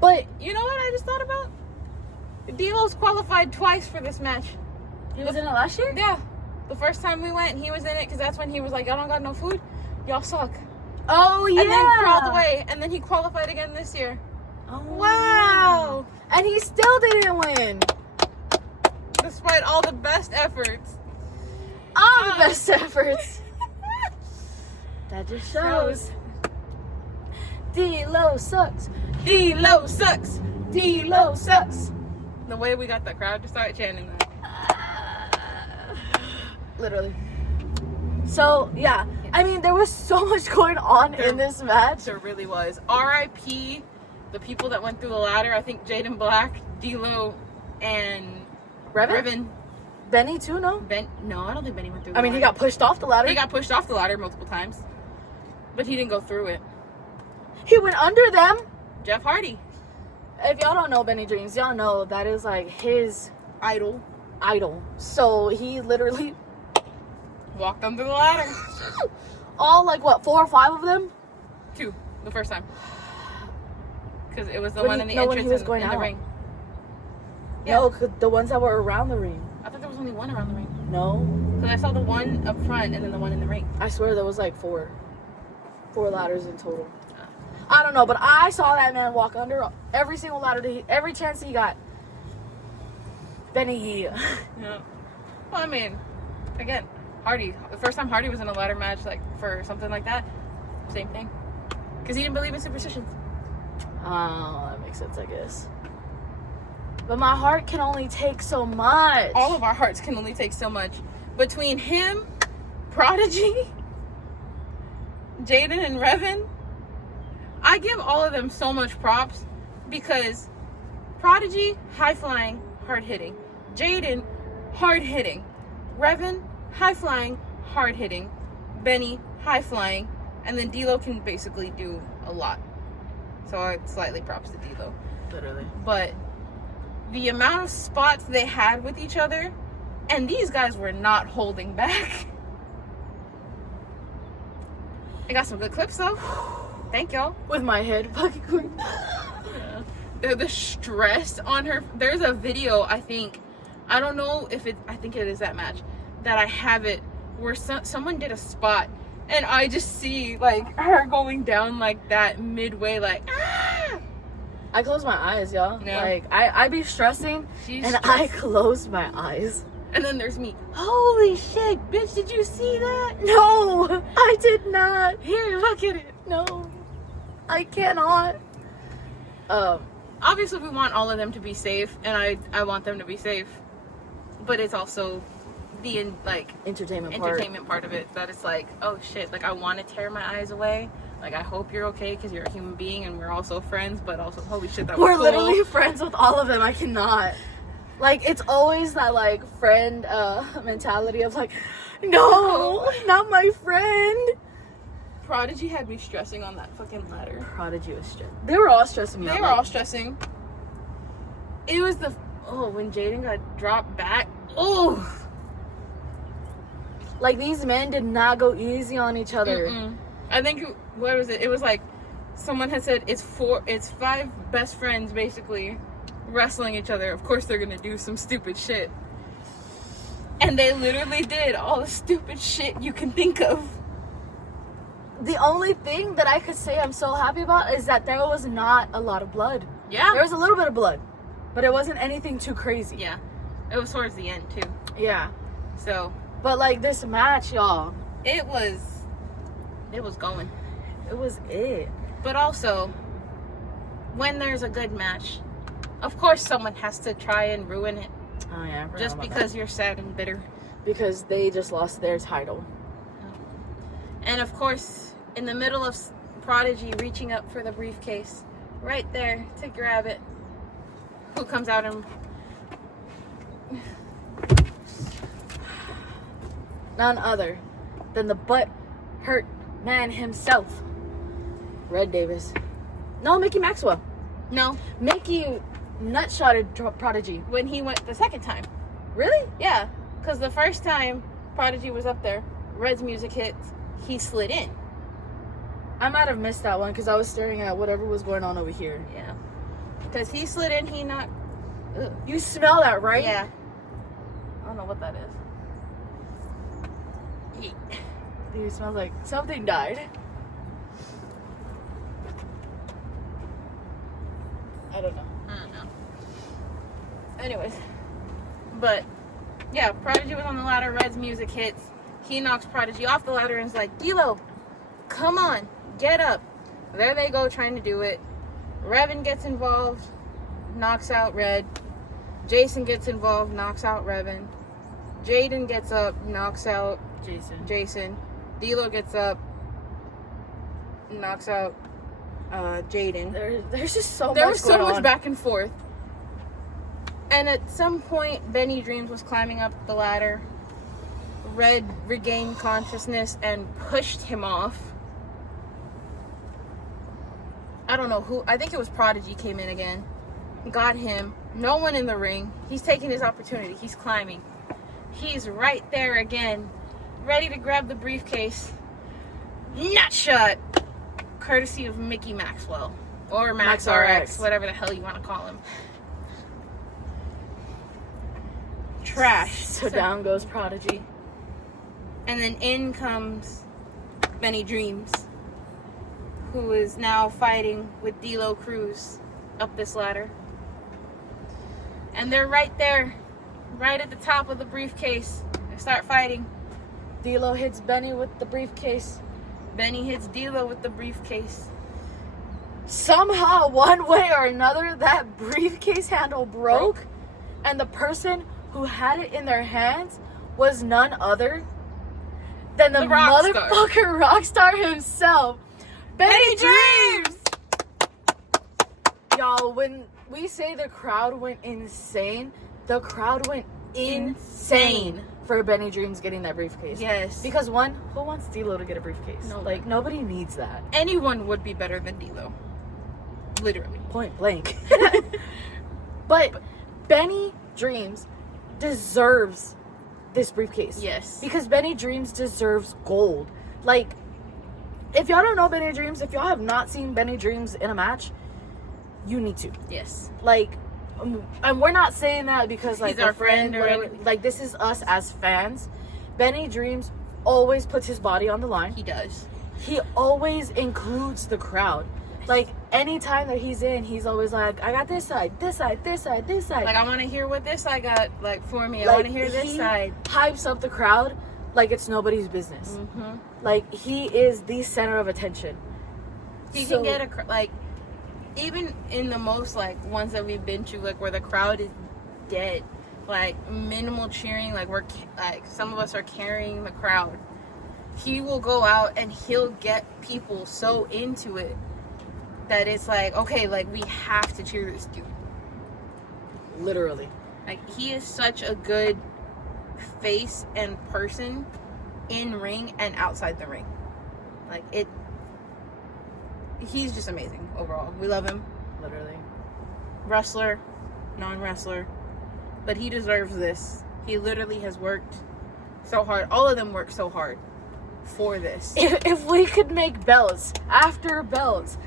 But You know what I just thought about? D-Lo's qualified twice for this match. he was in it last year? Yeah. The first time we went, he was in it because that's when he was like, y'all don't got no food. Y'all suck. Oh, yeah. And then crawled away. And then he qualified again this year. Oh, Wow. And he still didn't win. Despite all the best efforts. All the best efforts. That just shows. D-Lo sucks. D-Lo sucks. D-Lo sucks. The way we got the crowd to start chanting that. Literally. So, yeah. I mean, there was so much going on in this match. There really was. R.I.P. the people that went through the ladder. I think Jaden Black, D-Lo, and Revan? Benny too, no? No, I don't think Benny went through the I mean, he ladder. got pushed off the ladder. He got pushed off the ladder multiple times. But he didn't go through it. He went under them. Jeff Hardy. If y'all don't know Benny Dreams, y'all know that is like his Idol. idol. So he literally Walked under the ladder. all like what, 4 or 5 of them? 2. The first time. Because it was the When one he- in the no, when entrance he was in going the out. ring. No, 'cause the ones that were around the ring. I thought there was only one around the ring. No. Because I saw the one up front and then the one in the ring. I swear there was like 4 ladders in total. I don't know, but I saw that man walk under every single ladder, every chance he got. Benny. Yeah. Well, I mean, again, Hardy. The first time Hardy was in a ladder match, like, for something like that, same thing. Because he didn't believe in superstitions. Oh, that makes sense, I guess. But my heart can only take so much. All of our hearts can only take so much. Between him, Prodigy, Jaden and Revan, I give all of them so much props because Prodigy, high flying, hard hitting. Jaden, hard hitting. Revan, high flying, hard hitting. Benny, high flying. And then D'Lo can basically do a lot. So I slightly props to D'Lo. Literally. But the amount of spots they had with each other, and these guys were not holding back. I got some good clips though. Thank y'all. With my head fucking The stress on her. There's a video, I think, I don't know if it, I think it is that match, that I have it, where someone did a spot, and I just see, like, her going down like that midway, like, ah! I close my eyes, y'all. Yeah. Like, I be stressing, She's and I close my eyes. And then there's me. Holy shit, bitch, did you see that? No, I did not. Here, look at it. No, I cannot. Obviously, we want all of them to be safe, and I want them to be safe. But it's also the, like, Entertainment part of it that it's like, oh shit, like, I want to tear my eyes away. Like, I hope you're okay because you're a human being and we're also friends, but also, holy shit, that was We're cool. literally friends with all of them. I cannot. Like, it's always that, like, friend mentality of, like, no, not my friend. Prodigy had me stressing on that fucking ladder. Prodigy was stressed. They were all stressing me out. They were all stressing. It was when Jaden got dropped back. Oh. Like, these men did not go easy on each other. Mm-mm. I think, what was it? It was like, someone had said it's 5 best friends, basically, wrestling each other. Of course they're gonna do some stupid shit. And they literally did all the stupid shit you can think of. The only thing that I could say I'm so happy about is that there was not a lot of blood. Yeah. There was a little bit of blood, but it wasn't anything too crazy. Yeah. It was towards the end, too. Yeah. So. But, like, this match, y'all. It was going. It was it. But also, when there's a good match, of course someone has to try and ruin it. Oh, yeah. Just because you're sad and bitter. Because they just lost their title. And of course, in the middle of Prodigy reaching up for the briefcase, right there to grab it, who comes out and... None other than the butt-hurt man himself, Red Davis. No, Mickey Maxwell. No. Mickey nutshotted Prodigy. When he went the second time. Really? Yeah. Because the first time Prodigy was up there, Red's music hits, he slid in. I might have missed that one because I was staring at whatever was going on over here. Yeah. Because he slid in, he knocked... Ugh. You smell that, right? Yeah. I don't know what that is. Dude, it smells like something died. I don't know. Anyways. But, yeah, Prodigy was on the ladder. Red's music hits. He knocks Prodigy off the ladder and is like, D'Lo, come on, get up. There they go trying to do it. Revan gets involved, knocks out Red. Jason gets involved, knocks out Revan. Jaden gets up, knocks out Jason. D'Lo gets up, knocks out Jaden. There's just so much There was so going much on. back and forth. And at some point, Benny Dreams was climbing up the ladder. Red regained consciousness and pushed him off. I don't know who. I think it was Prodigy came in again. Got him. No one in the ring. He's taking his opportunity. He's climbing. He's right there again. Ready to grab the briefcase. Nut shot. Courtesy of Mickey Maxwell. Or Max RX. Whatever the hell you want to call him. Trash. So down goes Prodigy. And then in comes Benny Dreams, who is now fighting with D'Lo Cruz up this ladder. And they're right there, right at the top of the briefcase. They start fighting. D'Lo hits Benny with the briefcase. Benny hits D'Lo with the briefcase. Somehow, one way or another, that briefcase handle broke. And the person who had it in their hands was none other than the rock star. motherfucker rock star himself, Benny Dreams. Y'all, when we say the crowd went insane, the crowd went insane for Benny Dreams getting that briefcase. Yes. Because one, who wants D-Lo to get a briefcase? No. Like, nobody needs that. Anyone would be better than D-Lo. Literally. Point blank. But Benny Dreams deserves this briefcase. Yes. Because Benny Dreams deserves gold. Like, if y'all don't know Benny Dreams, if y'all have not seen Benny Dreams in a match, you need to. Yes. Like, and we're not saying that because, like, he's our friend or whatever. anything. Like, this is us as fans. Benny Dreams always puts his body on the line. He does. He always includes the crowd. Like, anytime that he's in, he's always like, I got this side, this side, this side, this side. Like, I want to hear what this side got, like, for me. I Like, want to hear this he side. hypes up the crowd like it's nobody's business. Mm-hmm. Like, he is the center of attention. He can get like, even in the most, like, ones that we've been to, like, where the crowd is dead, like, minimal cheering, like, some of us are carrying the crowd. He will go out and he'll get people so into it that it's like, okay, like, we have to cheer this dude. Literally. Like, he is such a good face and person in ring and outside the ring. Like, he's just amazing overall. We love him. Literally. Wrestler, non-wrestler, but he deserves this. He literally has worked so hard. All of them work so hard for this. If we could make belts after belts,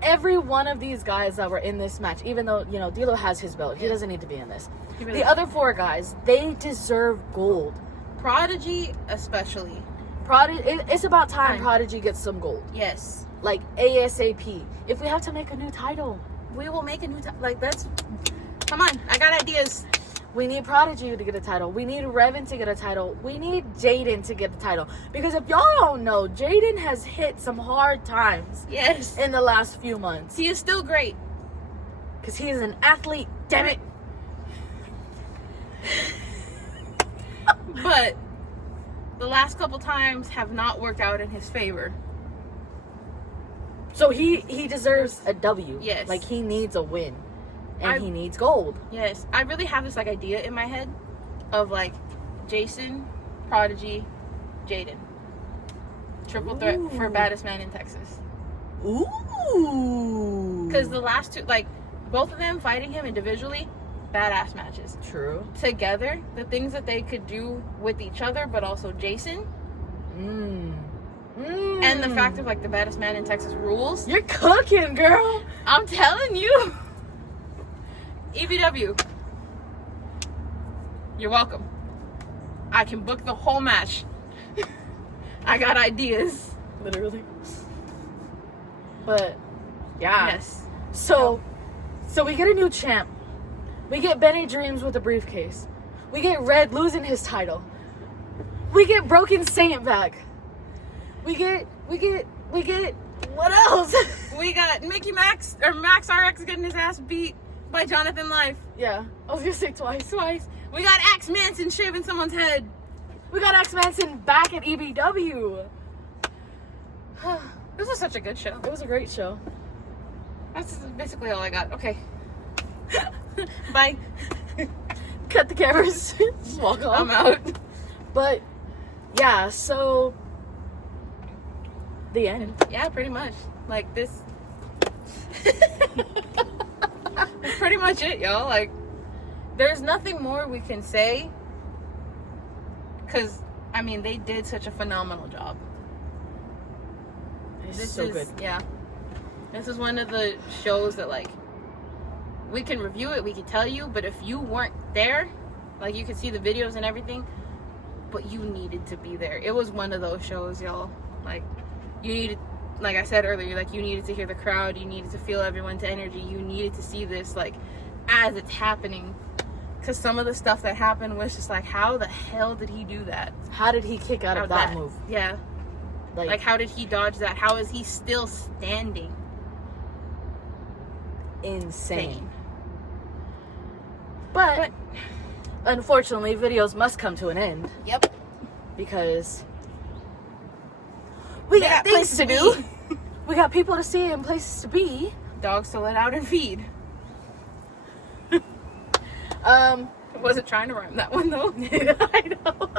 every one of these guys that were in this match, even though, you know, D-Lo has his belt, he doesn't need to be in this. Really The other four guys, they deserve gold. Prodigy especially. It's about time Fine. Prodigy gets some gold. Yes. Like, ASAP. If we have to make a new title, We will make a new like, that's... Come on, I got ideas. we need Prodigy to get a title. We need Revan to get a title. We need Jaden to get the title. Because if y'all don't know, Jaden has hit some hard times Yes. in the last few months. He is still great. Because he is an athlete. Damn it. But the last couple times have not worked out in his favor. So he deserves a W. Yes. Like, he needs a win. And he needs gold. Yes. I really have this, like, idea in my head of, like, Jason, Prodigy, Jaden. Triple threat for Ooh. baddest man in Texas. Ooh. Because the last two, like, both of them fighting him individually, badass matches. True. Together, the things that they could do with each other, but also Jason, and the fact of, like, the baddest man in Texas rules. You're cooking, girl. I'm telling you. EBW. You're welcome. I can book the whole match. I got ideas. Literally. But, yeah. Yes. So we get a new champ. We get Benny Dreams with a briefcase. We get Red losing his title. We get Broken Saint back. We get what else? We got Max RX getting his ass beat by Jonathan Life. Yeah, I was gonna say twice. We got Axe Manson shaving someone's head. We got X Manson back at EBW. This was such a good show. It was a great show. That's basically all I got. Okay. Bye. Cut the cameras. Just walk off. I'm out. But yeah, so the end. Yeah, pretty much. Like, this. That's pretty much it, y'all. Like, there's nothing more we can say. Because, I mean, they did such a phenomenal job. It's so good. Yeah. This is one of the shows that, like, we can review it, we can tell you, but if you weren't there, like, you could see the videos and everything, but you needed to be there. It was one of those shows, y'all. Like, you needed, like I said earlier, like, you needed to hear the crowd, you needed to feel everyone's energy, you needed to see this, like, as it's happening. Because some of the stuff that happened was just like, how the hell did he do that? How did he kick out of that move? Yeah. Like, how did he dodge that? How is he still standing? Insane. But unfortunately, videos must come to an end Yep. because We They got got things to places do. to We got people to see and places to be. Dogs to let out and feed. I Wasn't trying to rhyme that one though. know.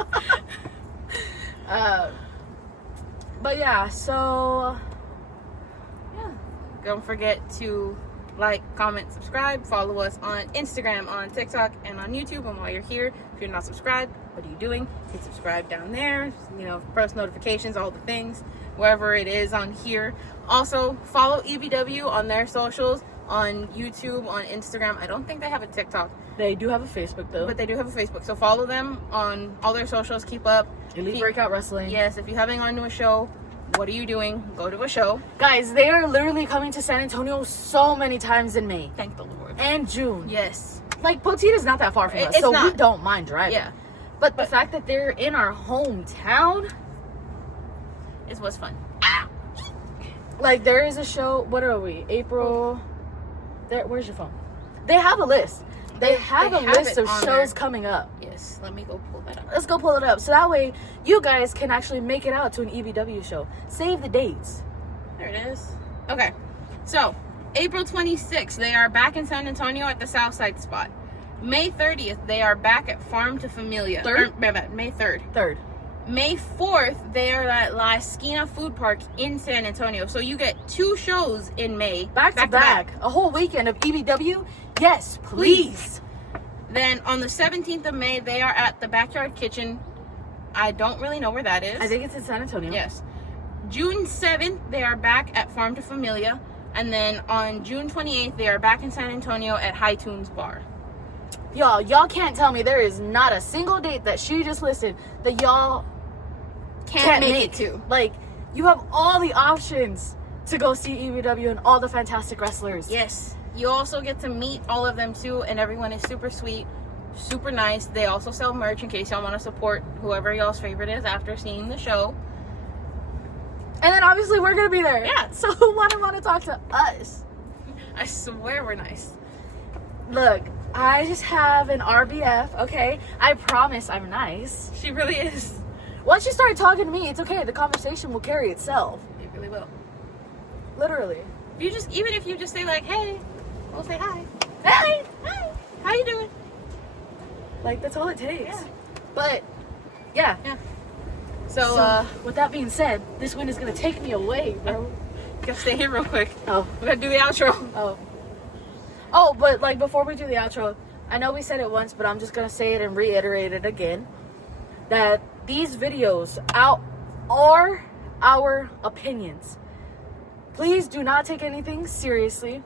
But yeah, so Yeah. Don't forget to like, comment, subscribe, follow us on Instagram, on TikTok, and on YouTube. And while you're here, if you're not subscribed, what are you doing? Hit subscribe down there, you know, press notifications, all the things, wherever it is on here. Also, follow EBW on their socials, on YouTube, on Instagram. I don't think they have a TikTok, they do have a Facebook though. but they do have a Facebook. So follow them on all their socials. Keep up. Elite Breakout Wrestling. Yes, if you haven't gone to a show, what are you doing? Go to a show. Guys, they are literally coming to San Antonio so many times in May Thank the Lord. and June. Yes. Like, Poteet is not that far from us, It's so we not. don't mind driving. Yeah. But the fact that they're in our hometown, It was fun. like, there is a show. What are we? April. There. Where's your phone? They have a list. They have a list it of on shows there. coming up. Yes. Let me go pull that up. Let's go pull it up. So that way, you guys can actually make it out to an EBW show. Save the dates. There it is. Okay. So, April 26th, they are back in San Antonio at the Southside spot. May 30th, they are back at Farm to Familia. Third? May 3rd. Third. May 4th, they are at La Esquina Food Park in San Antonio. So you get 2 shows in May. Back to back. A whole weekend of EBW. Yes, please. Then on the 17th of May, they are at the Backyard Kitchen. I don't really know where that is. I think it's in San Antonio. Yes. June 7th, they are back at Farm to Familia. And then on June 28th, they are back in San Antonio at High Tunes Bar. Y'all can't tell me there is not a single date that she just listed that y'all Can't make it to. Like, you have all the options to go see EBW and all the fantastic wrestlers. Yes. You also get to meet all of them too, and everyone is super sweet, super nice. They also sell merch in case y'all want to support whoever y'all's favorite is after seeing the show. And then obviously we're gonna be there. Yeah. So who want to talk to us? I swear we're nice. Look, I just have an RBF, okay? I promise I'm nice. She really is. Once you start talking to me, it's okay. The conversation will carry itself. It really will. Literally. Even if you just say like, hey, we'll say hi. Hey! Hi. How you doing? Like, that's all it takes. Yeah. But, yeah. Yeah. So, with that being said, this wind is gonna take me away, bro. gotta stay here real quick. Oh. We gotta do the outro. Oh, but like before we do the outro, I know we said it once, but I'm just gonna say it and reiterate it again. That these videos are our opinions. Please do not take anything seriously.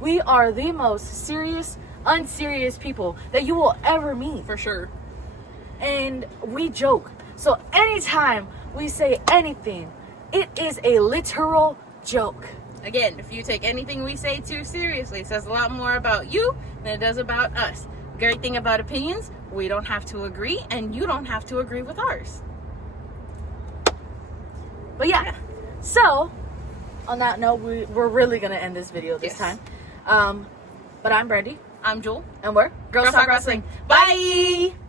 We are the most serious, unserious people that you will ever meet. For sure. And we joke. So anytime we say anything, it is a literal joke. Again, if you take anything we say too seriously, it says a lot more about you than it does about us. Great thing about opinions, we don't have to agree, and you don't have to agree with ours. But yeah, so on that note, we're really gonna end this video this Yes. time. But I'm Brandy, I'm Jewel. and we're Girls Ruff Talk Wrestling. Wrestling. Bye.